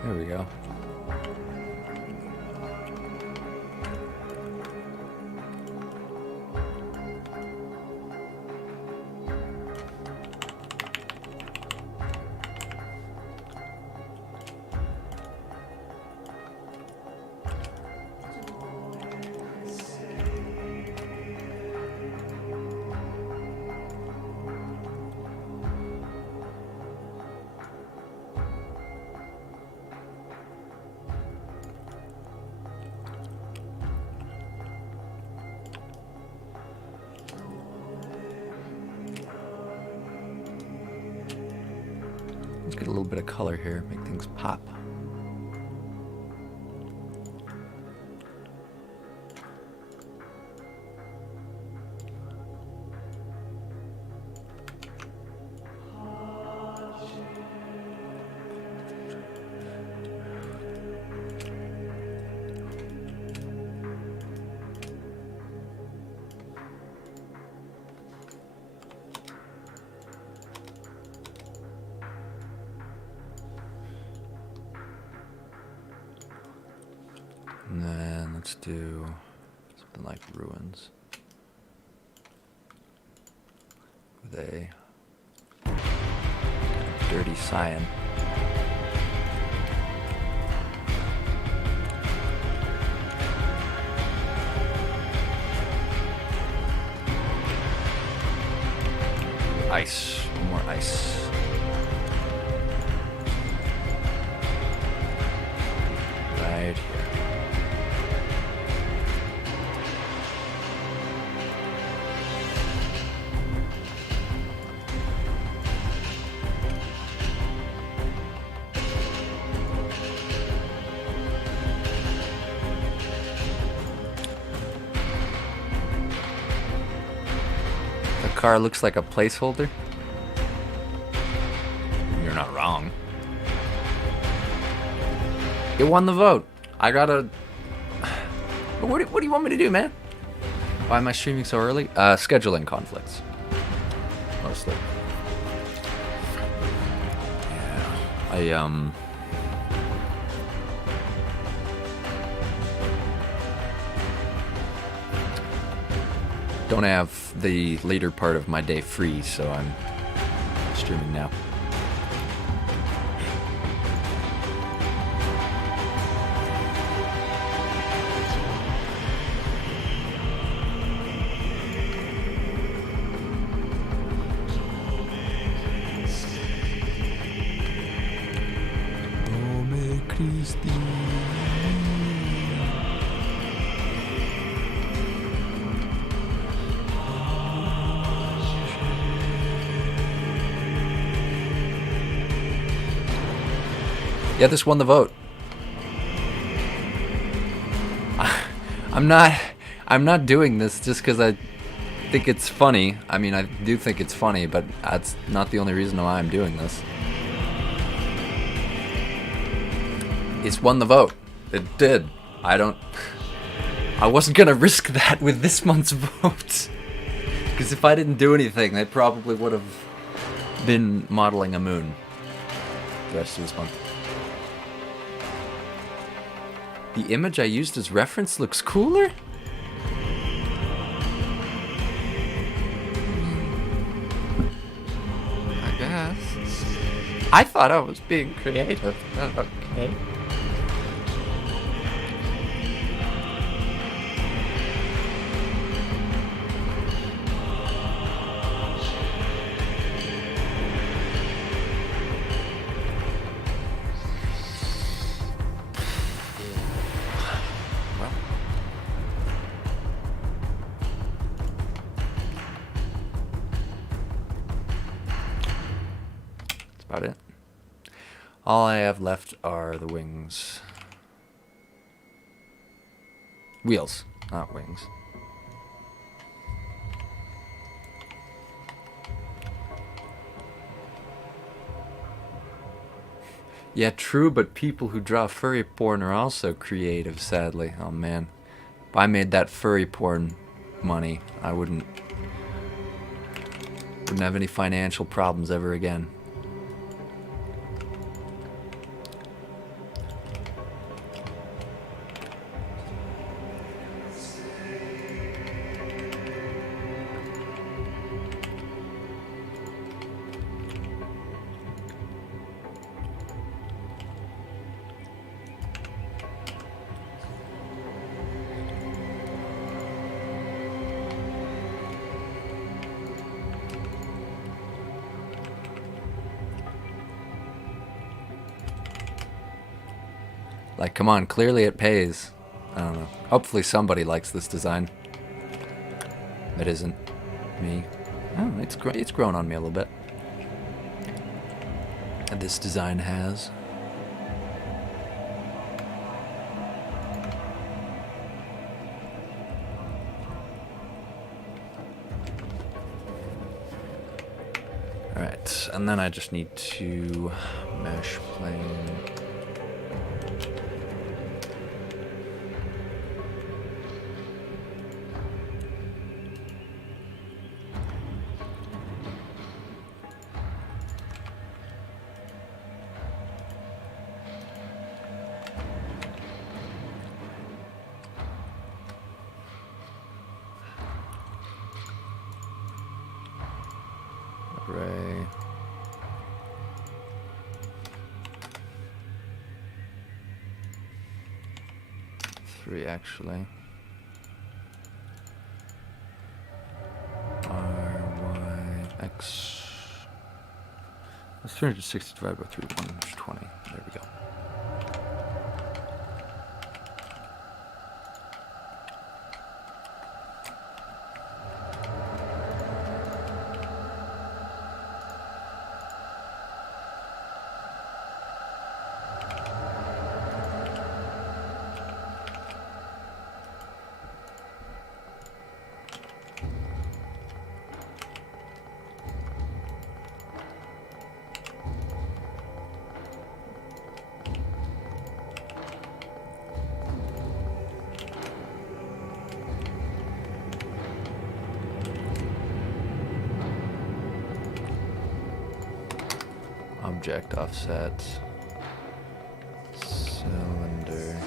There we go. Let's get a little bit of color here, make things pop. And then let's do something like ruins with a dirty cyan. Ice, more ice. Right here. The car looks like a placeholder. You're not wrong. It won the vote. I gotta... What do you want me to do, man? Why am I streaming so early? Scheduling conflicts. Mostly. Yeah. Don't have the later part of my day free, so I'm streaming now. Yeah, this won the vote. I'm not doing this just because I think it's funny. I mean, I do think it's funny, but that's not the only reason why I'm doing this. It's won the vote. It did. I wasn't gonna risk that with this month's vote. Because if I didn't do anything, they probably would have been modeling a moon the rest of this month. The image I used as reference looks cooler? I guess. I thought I was being creative. Okay. Well. That's about it. All I have left are the wings. Wheels, not wings. Yeah, true, but people who draw furry porn are also creative, sadly. Oh man. If I made that furry porn money, I wouldn't have any financial problems ever again. Like, come on, clearly it pays. I don't know. Hopefully somebody likes this design. It isn't me. Oh, it's grown on me a little bit. And this design has. Alright, and then I just need to mesh plane. Array. Three actually. R, Y, X. That's 360 divided by 3, 120. There we go. Object offset. Cylinder.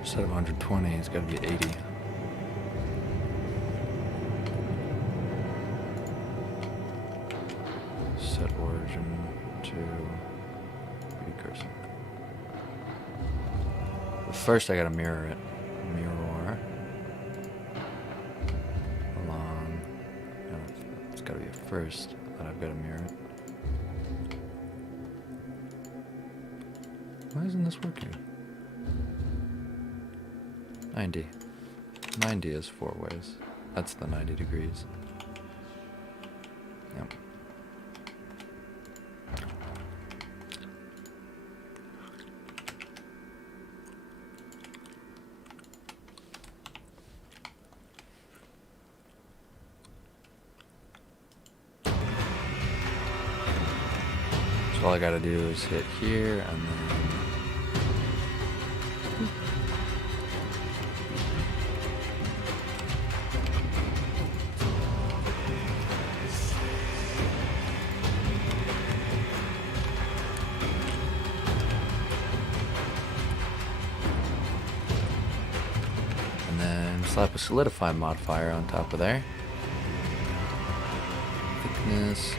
Instead of 120, it's got to be 80. Set origin to precursor. But first I gotta mirror it. Mirror along. No, it's gotta be a first that I've gotta mirror it. Why isn't this working? 90. 90 is 4 ways. That's the 90 degrees. Yep. So all I gotta do is hit here and then Slap a solidify modifier on top of there. Thickness.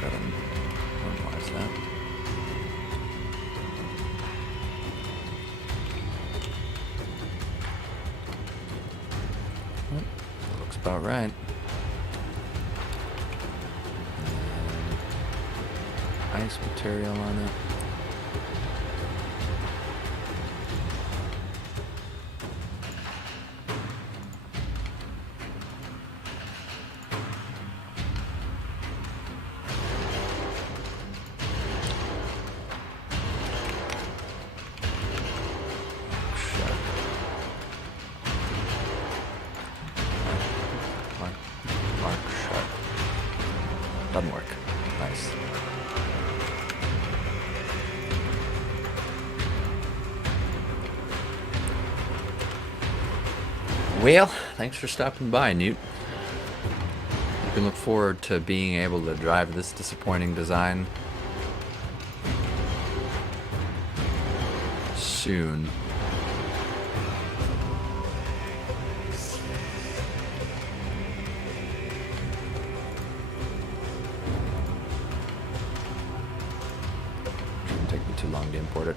Gotta normalize that. Looks about right. Ice material on it. Mark shut. Doesn't work. Nice. Well, thanks for stopping by, Newt. You can look forward to being able to drive this disappointing design soon. Shouldn't take me too long to import it.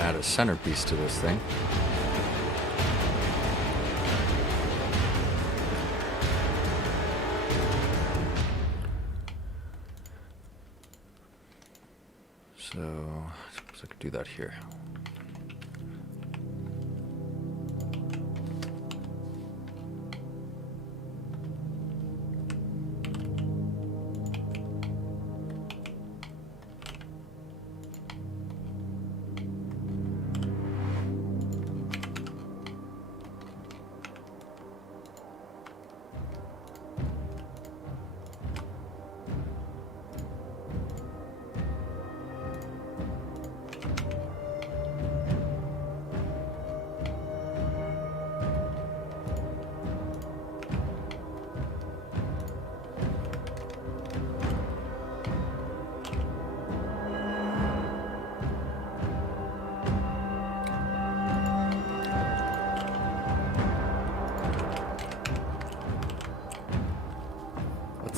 Add a centerpiece to this thing. So I suppose I could do that here.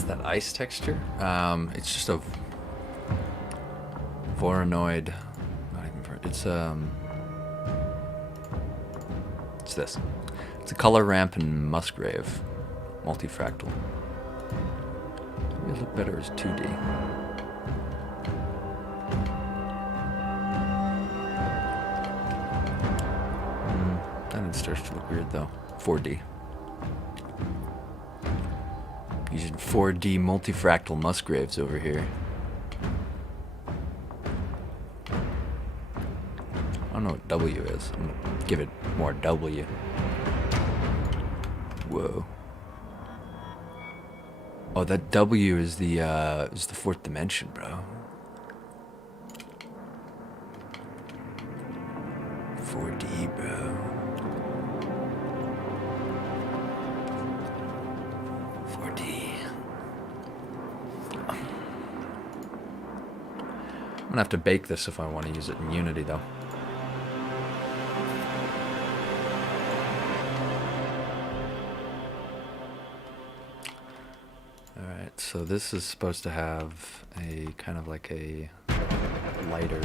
That ice texture. It's just a Voronoi. Not even. It's this. It's a color ramp and Musgrave multifractal. It would look better as 2D. Then it starts to look weird though. 4D. Using 4D multifractal Musgraves over here. I don't know what W is. I'm gonna give it more W. Whoa. Oh, that W is the fourth dimension, bro. 4D, bro. 4D. I'm gonna have to bake this if I want to use it in Unity, though. Alright, so this is supposed to have a kind of like a lighter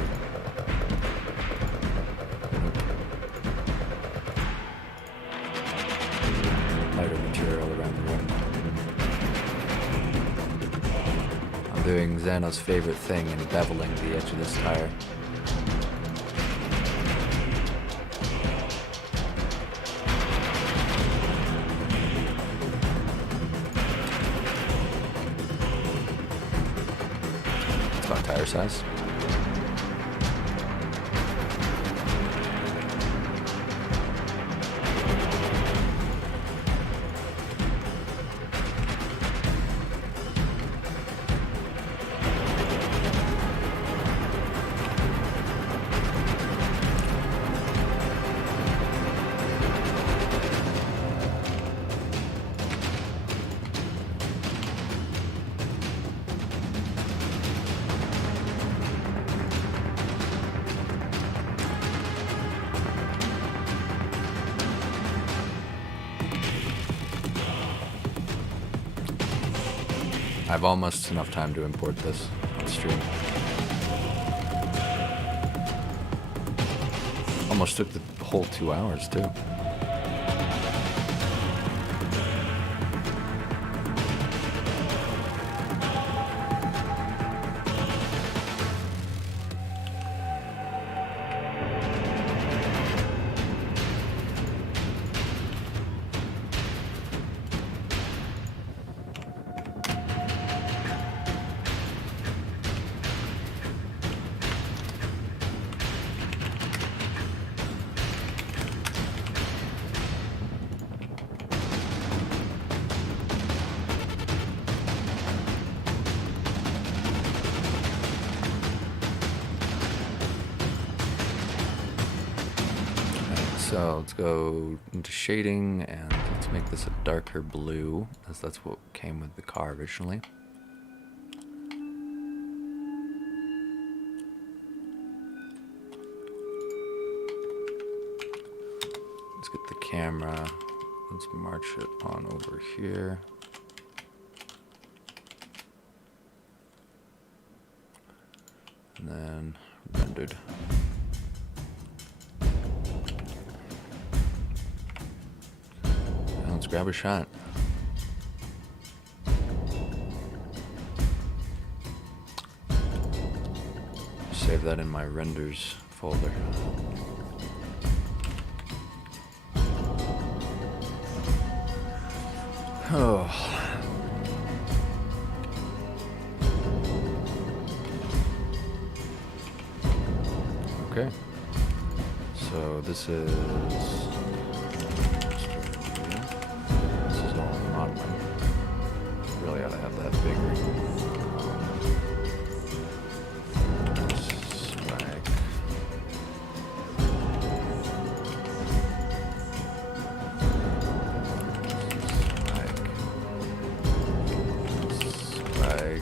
material around the rim. I'm doing Xano's favorite thing and beveling the edge of this tire. It's about tire size. I have almost enough time to import this on stream. Almost took the whole 2 hours too. So let's go into shading and let's make this a darker blue, as that's what came with the car originally. Let's get the camera, let's march it on over here. And then rendered. Let's grab a shot. Save that in my renders folder. Oh. Okay. So this is all modeling. Really ought to have that bigger. Swag. Swag.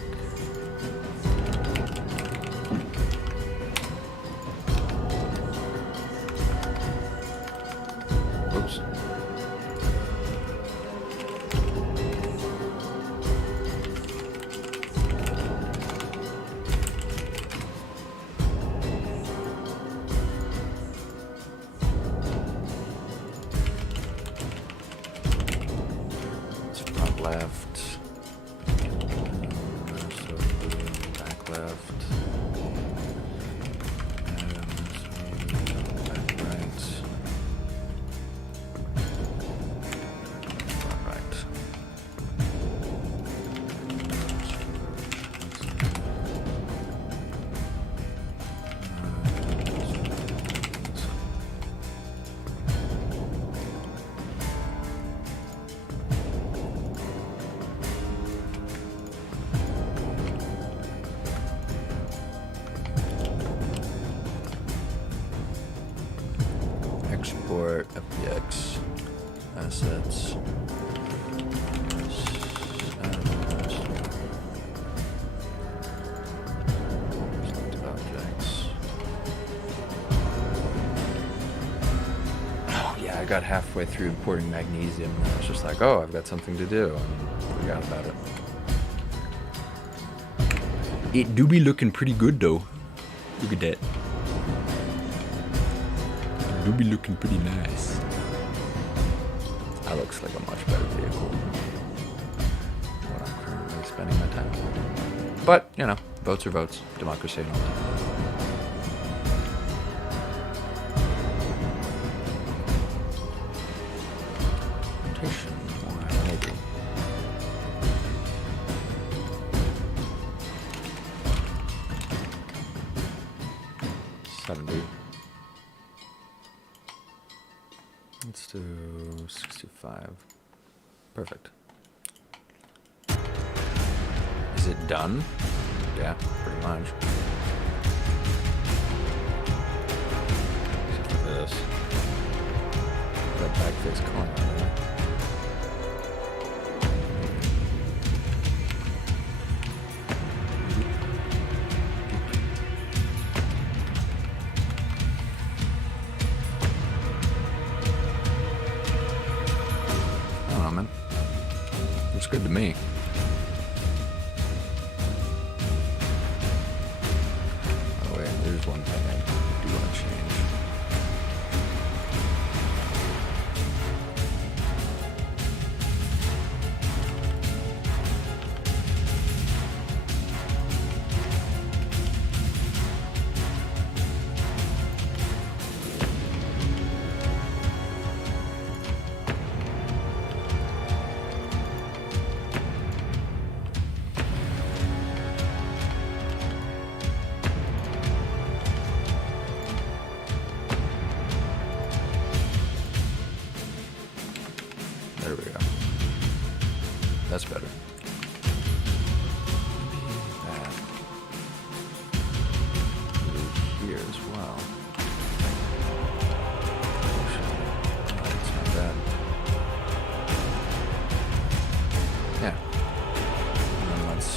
Oops. Front left, so back left, back right, front right. Export FBX assets. Selected objects. Oh yeah, I got halfway through importing magnesium and I was just like, oh, I've got something to do, and forgot about it. It do be looking pretty good though. Look at that. Do be looking pretty nice. That looks like a much better vehicle than what I'm currently spending my time on. But, you know, votes are votes. Democracy and all that. Rotation, or maybe. Let's do 65. Perfect. Is it done? Yeah, pretty much. Except for this. That backface calling on there. I don't know, man. Looks good to me. There's one thing I do want to change. There we go. That's better. Maybe here as well. That's not bad. Yeah. And then let's...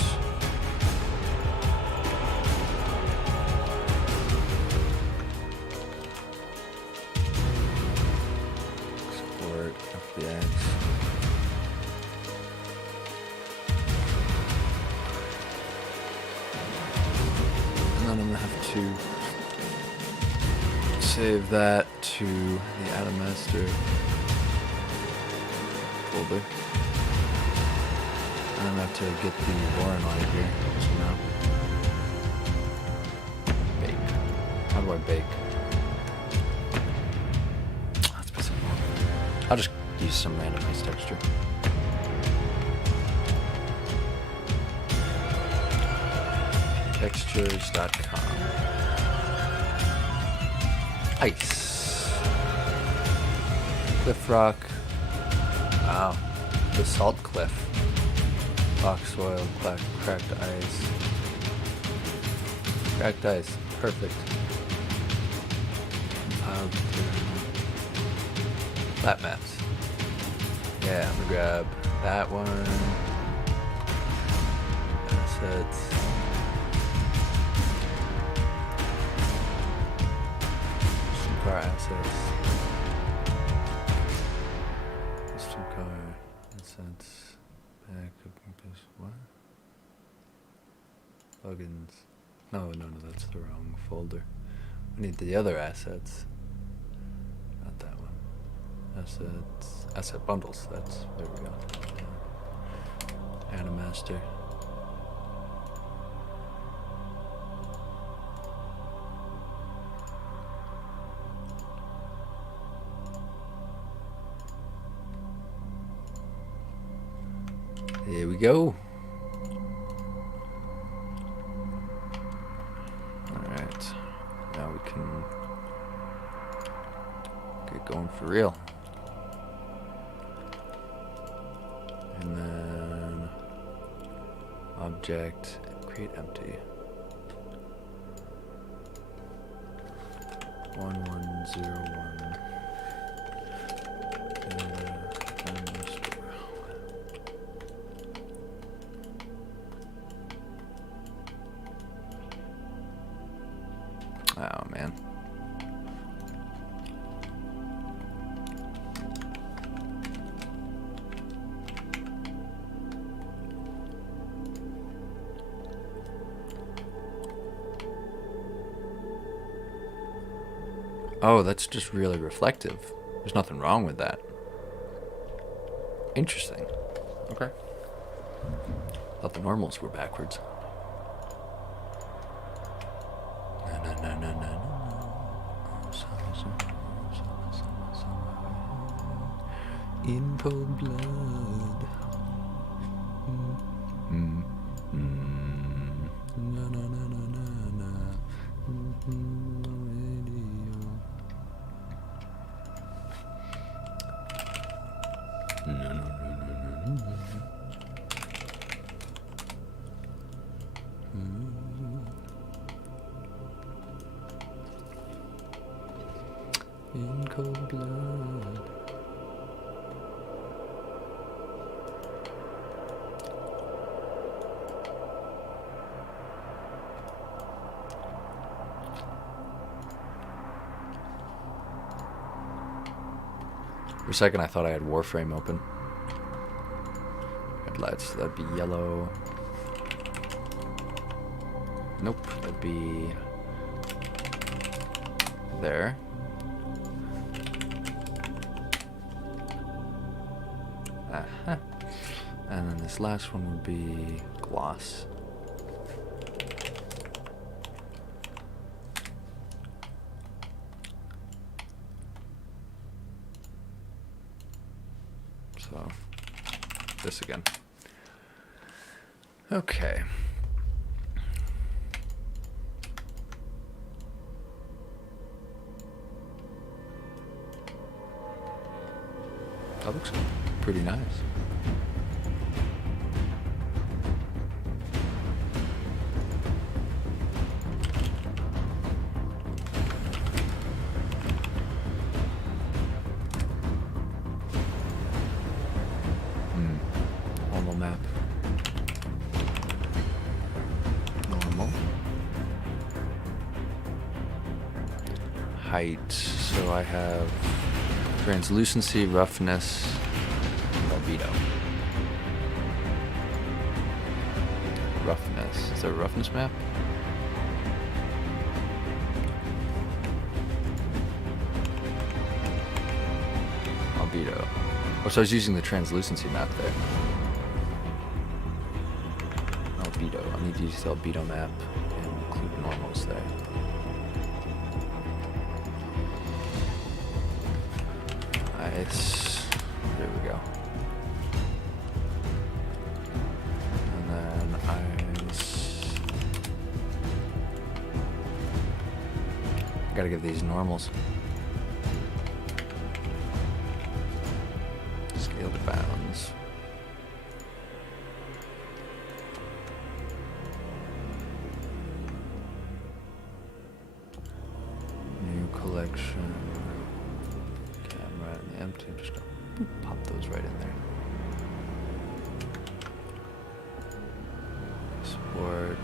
export FBX. I'm gonna have to save that to the Adamastor folder. And I'm gonna have to get the Warren on here. So now, bake. How do I bake? That's pissing me off. I'll just use some randomized texture. Textures.com. Ice. Cliff rock. Wow. Basalt cliff. Rock soil. Cracked ice. Cracked ice. Perfect. Flat maps. Yeah, I'm gonna grab that one. Assets. Car assets. Custom car assets. What? Plugins. No, that's the wrong folder. We need the other assets. Not that one. Assets. Asset bundles. There we go. Adamastor. Here we go. Alright. Now we can get going for real. And then object, create empty. 1101. Oh, man. Oh, that's just really reflective. There's nothing wrong with that. Interesting. Okay. Thought the normals were backwards. In cold blood. Mm, mm, na na na na na na. Radio. No, no, no, no, no, no. In cold blood. For a second I thought I had Warframe open. Headlights, that'd be yellow. Nope, that'd be there. Uh-huh. And then this last one would be gloss. So, this again. Okay. That looks pretty nice. Normal map. Normal. Height. So I have translucency, roughness, and albedo. Roughness. Is there a roughness map? Albedo. Oh, so I was using the translucency map there. Albedo. I need to use the albedo map and include normals there. Nice. There we go. And then eyes. Gotta give these normals. Scale to bounds. New collection. Camera and the empty. I'm just gonna pop those right in there. Sport,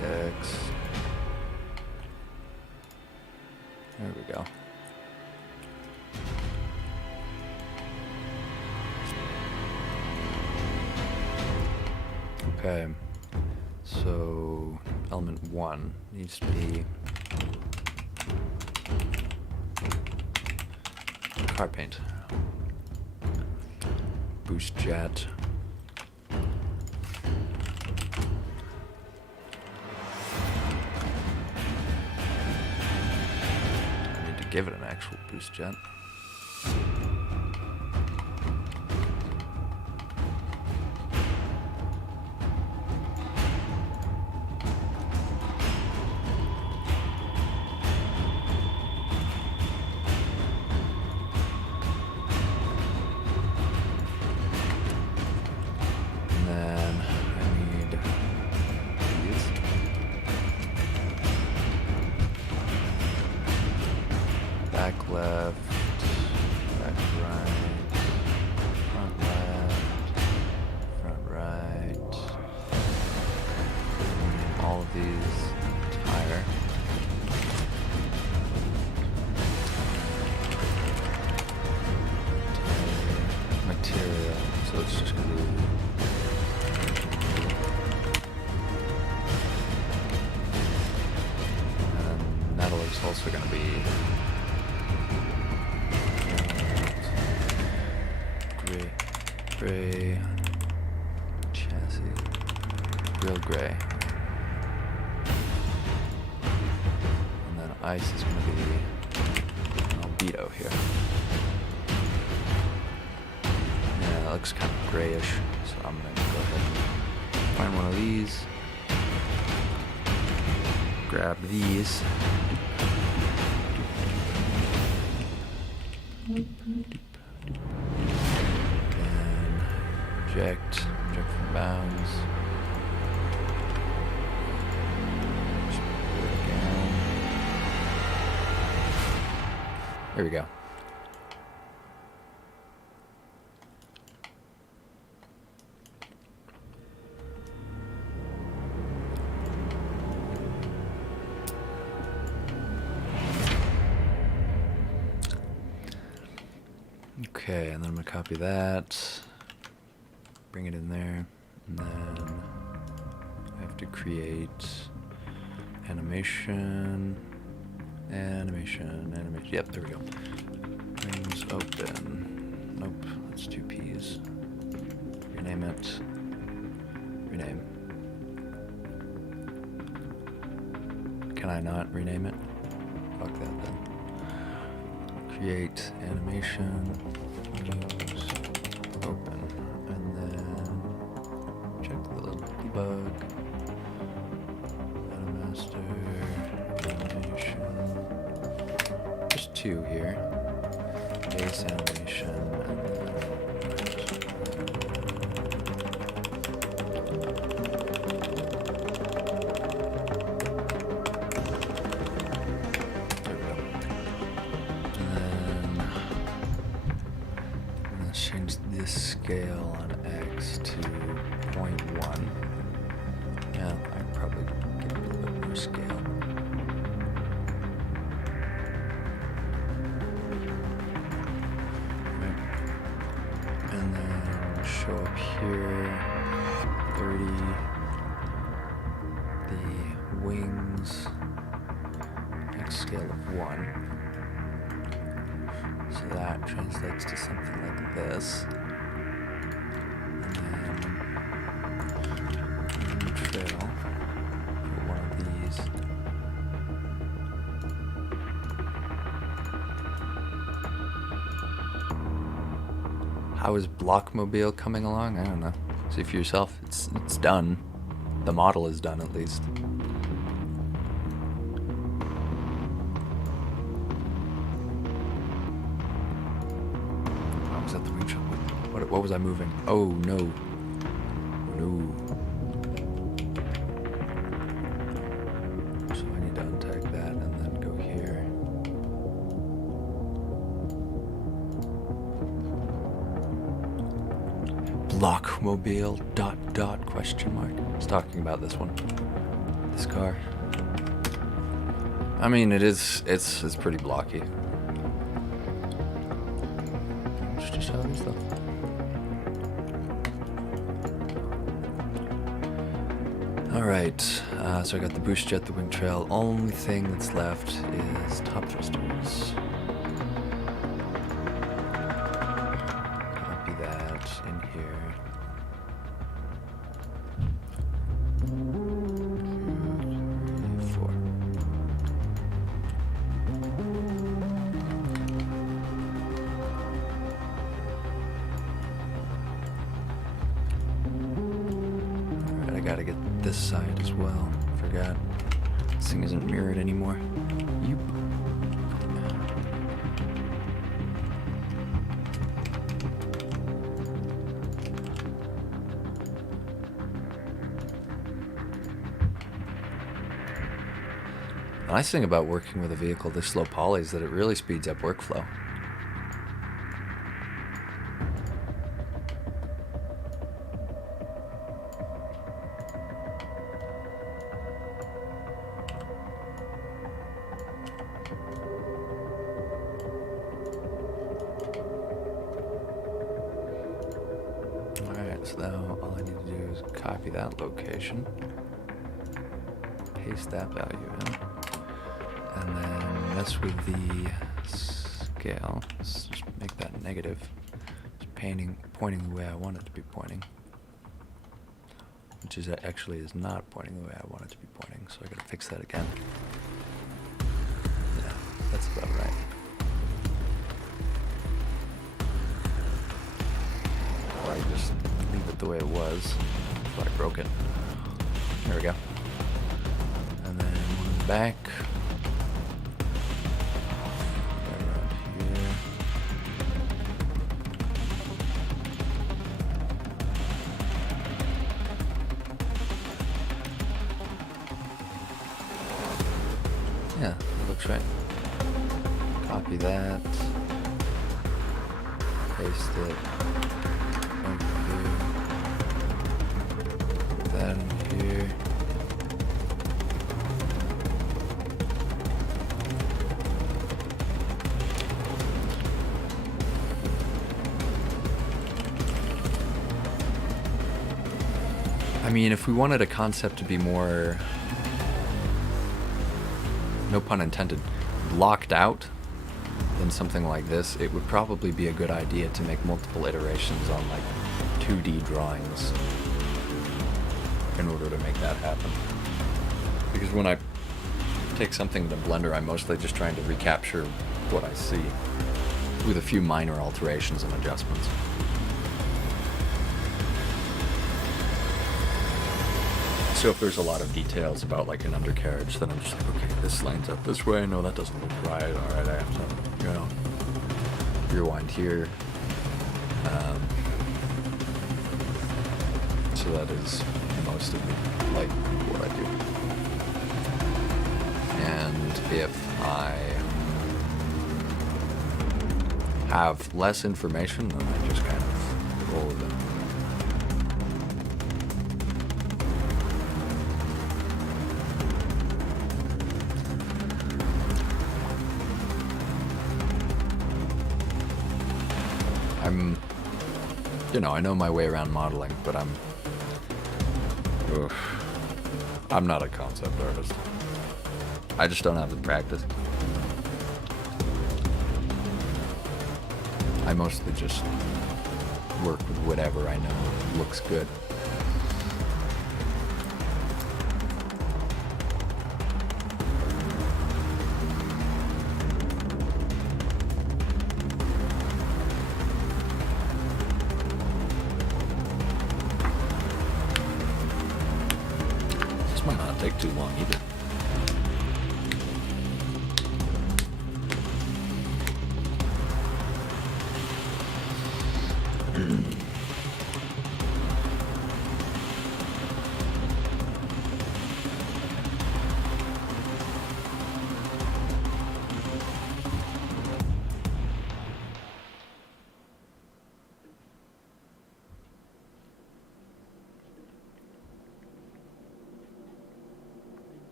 VX. There we go. Okay, so element 1 needs to be car paint. Boost jet. I need to give it an actual boost jet. Back left, back right, front left, front right. All of these tire. Material, so it's just glue. And metal is also going to be gray chassis, real gray, and then ice is going to be albedo here. That looks kind of grayish, so I'm gonna go ahead and find one of these. Grab these. And eject from bounds. Just do it again. There we go. Okay, and then I'm going to copy that, bring it in there, and then I have to create animation, yep, there we go. Rings open, nope, that's 2 P's. Rename it, rename. Can I not rename it? Fuck that then. Create animation, use, open, and then check the little debug, Adamastor, animation, just 2 here, base animation, and change this scale on X to 0.1. Yeah, I'd probably give it a little bit more scale. Right. And then show up here 30. The wings, X scale of 1. So that translates to something like this. And then in the trail, put one of these. How is Blockmobile coming along? I don't know. See for yourself. It's done. The model is done at least. What was I moving? Oh no. No. So I need to untag that and then go here. Blockmobile ... question mark. It's talking about this one. This car. I mean it's pretty blocky. Just show these though. Alright, so I got the boost jet, the wing trail. Only thing that's left is top thrusters. Copy that in here. 2, 3, 4. Alright, I gotta get this side as well. Forgot. This thing isn't mirrored anymore. Yup. The nice thing about working with a vehicle this low poly is that it really speeds up workflow. So now all I need to do is copy that location, paste that value in, and then mess with the scale. Let's just make that negative. It's pointing the way I want it to be pointing, which is actually is not pointing the way I want it to be pointing. So I gotta fix that again. Yeah, that's about right. probably just leave it the way it was. But I broke it. There we go. And then one back. Around here. Yeah, that looks right. Copy that. Paste it. Over here. Put that in here. I mean, if we wanted a concept to be more, no pun intended, locked out than something like this, it would probably be a good idea to make multiple iterations on like 2D drawings in order to make that happen. Because when I take something to Blender, I'm mostly just trying to recapture what I see with a few minor alterations and adjustments. So if there's a lot of details about like an undercarriage, then I'm just like, okay, this lines up this way. No, that doesn't look right. All right, I have to, you know, rewind here. So that is most of like what I do. And if I have less information, then I just kind of roll with it. You know, I know my way around modeling, but I'm not a concept artist. I just don't have the practice. I mostly just work with whatever I know looks good. Might not take too long either.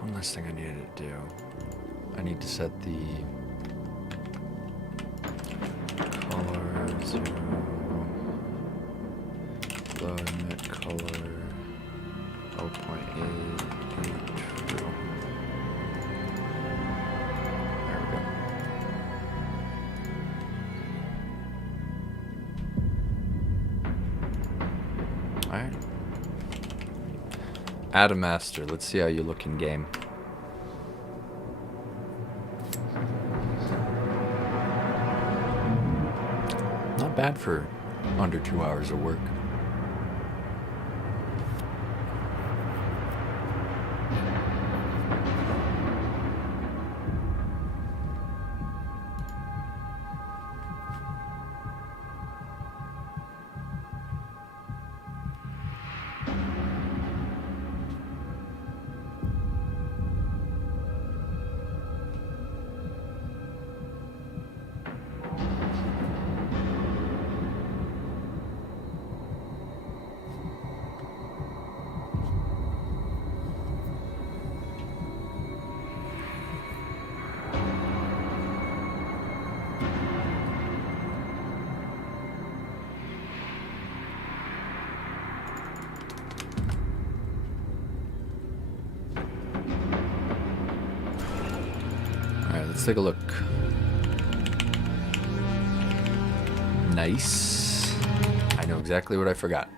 One last thing I needed to do. I need to set the color to low emit color 0.8 true. There we go. Alright. Adamastor, let's see how you look in game. Not bad for under 2 hours of work. Alright, let's take a look. Nice. I know exactly what I forgot.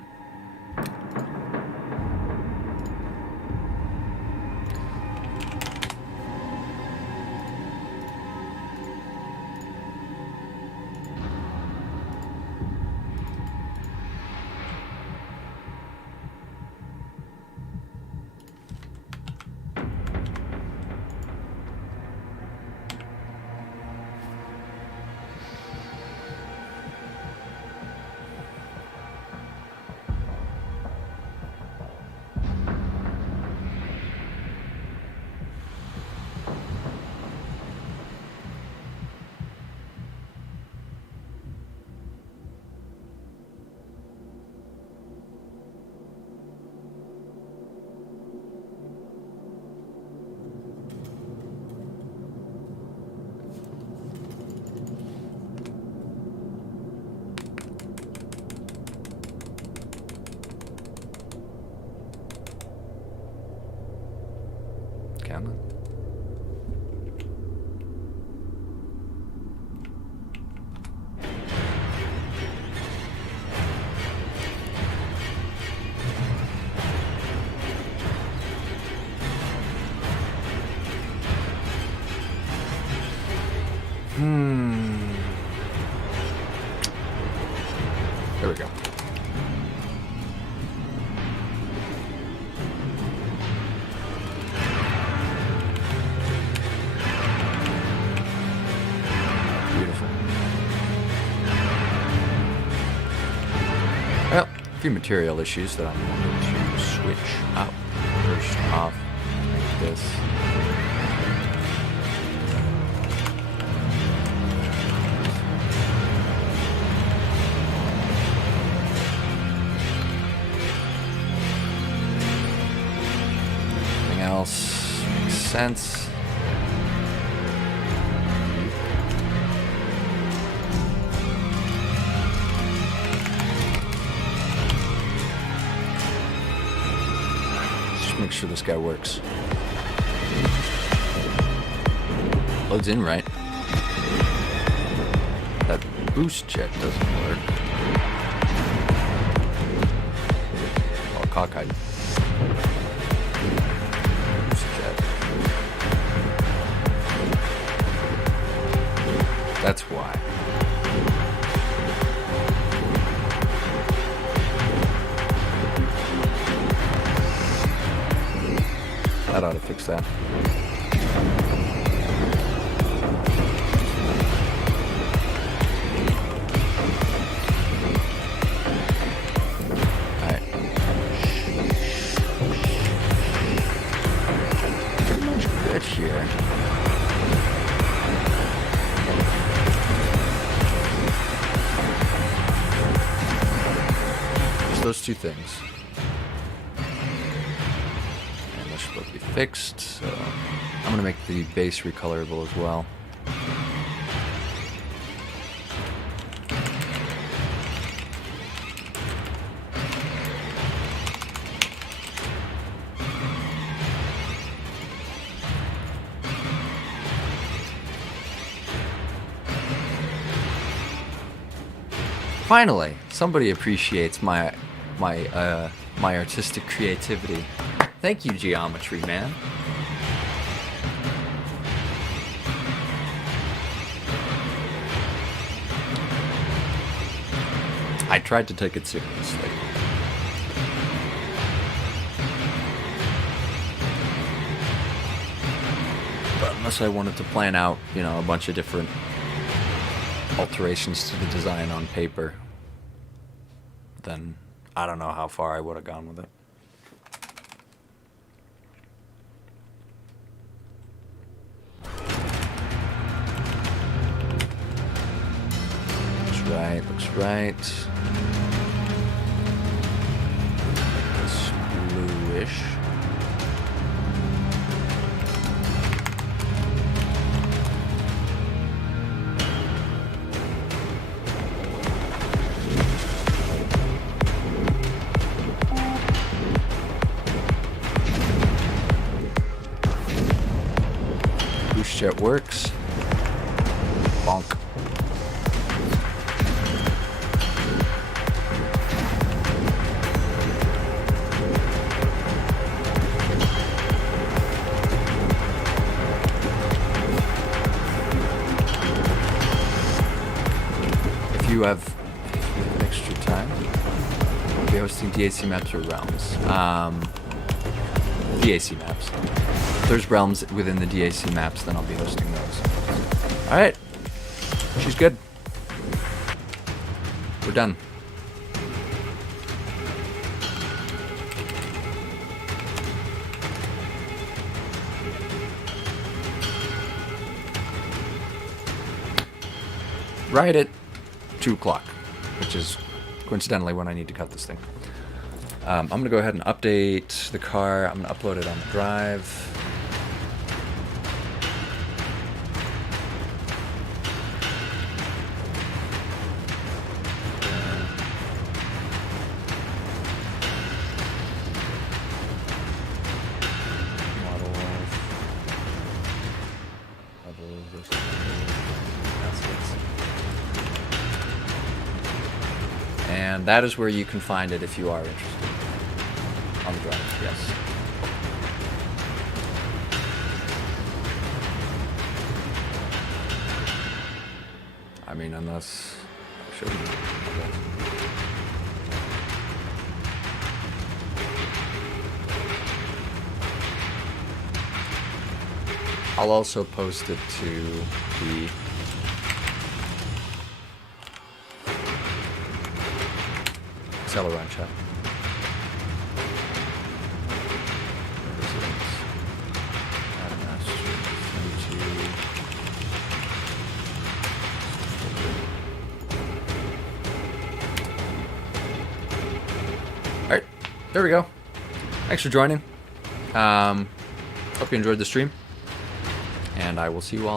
Count it. There we go. Beautiful. Well, a few material issues that I'm going to switch out. First off, like this. Else makes sense. Let's just make sure this guy works. Loads in right. That boost check doesn't work. Oh, cockeyed. That's why. That ought to fix that. Alright. Pretty much good here. Those two things. And those should both be fixed, so I'm going to make the base recolorable as well. Finally, somebody appreciates my artistic creativity. Thank you, Geometry Man. I tried to take it seriously. But unless I wanted to plan out, you know, a bunch of different alterations to the design on paper, then I don't know how far I would have gone with it. Looks right. It's bluish. shit works. Bonk. If you have extra time, we'll be hosting DAC maps or realms. DAC maps. If there's realms within the DAC maps, then I'll be hosting those. Alright. She's good. We're done. Right at 2 o'clock, which is coincidentally when I need to cut this thing. I'm going to go ahead and update the car. I'm going to upload it on the drive. And that is where you can find it if you are interested. On the drive, yes. I mean, unless... I'll show you. I'll also post it to the... Acceleron chat. Alright, there we go. Thanks for joining. Hope you enjoyed the stream. And I will see you all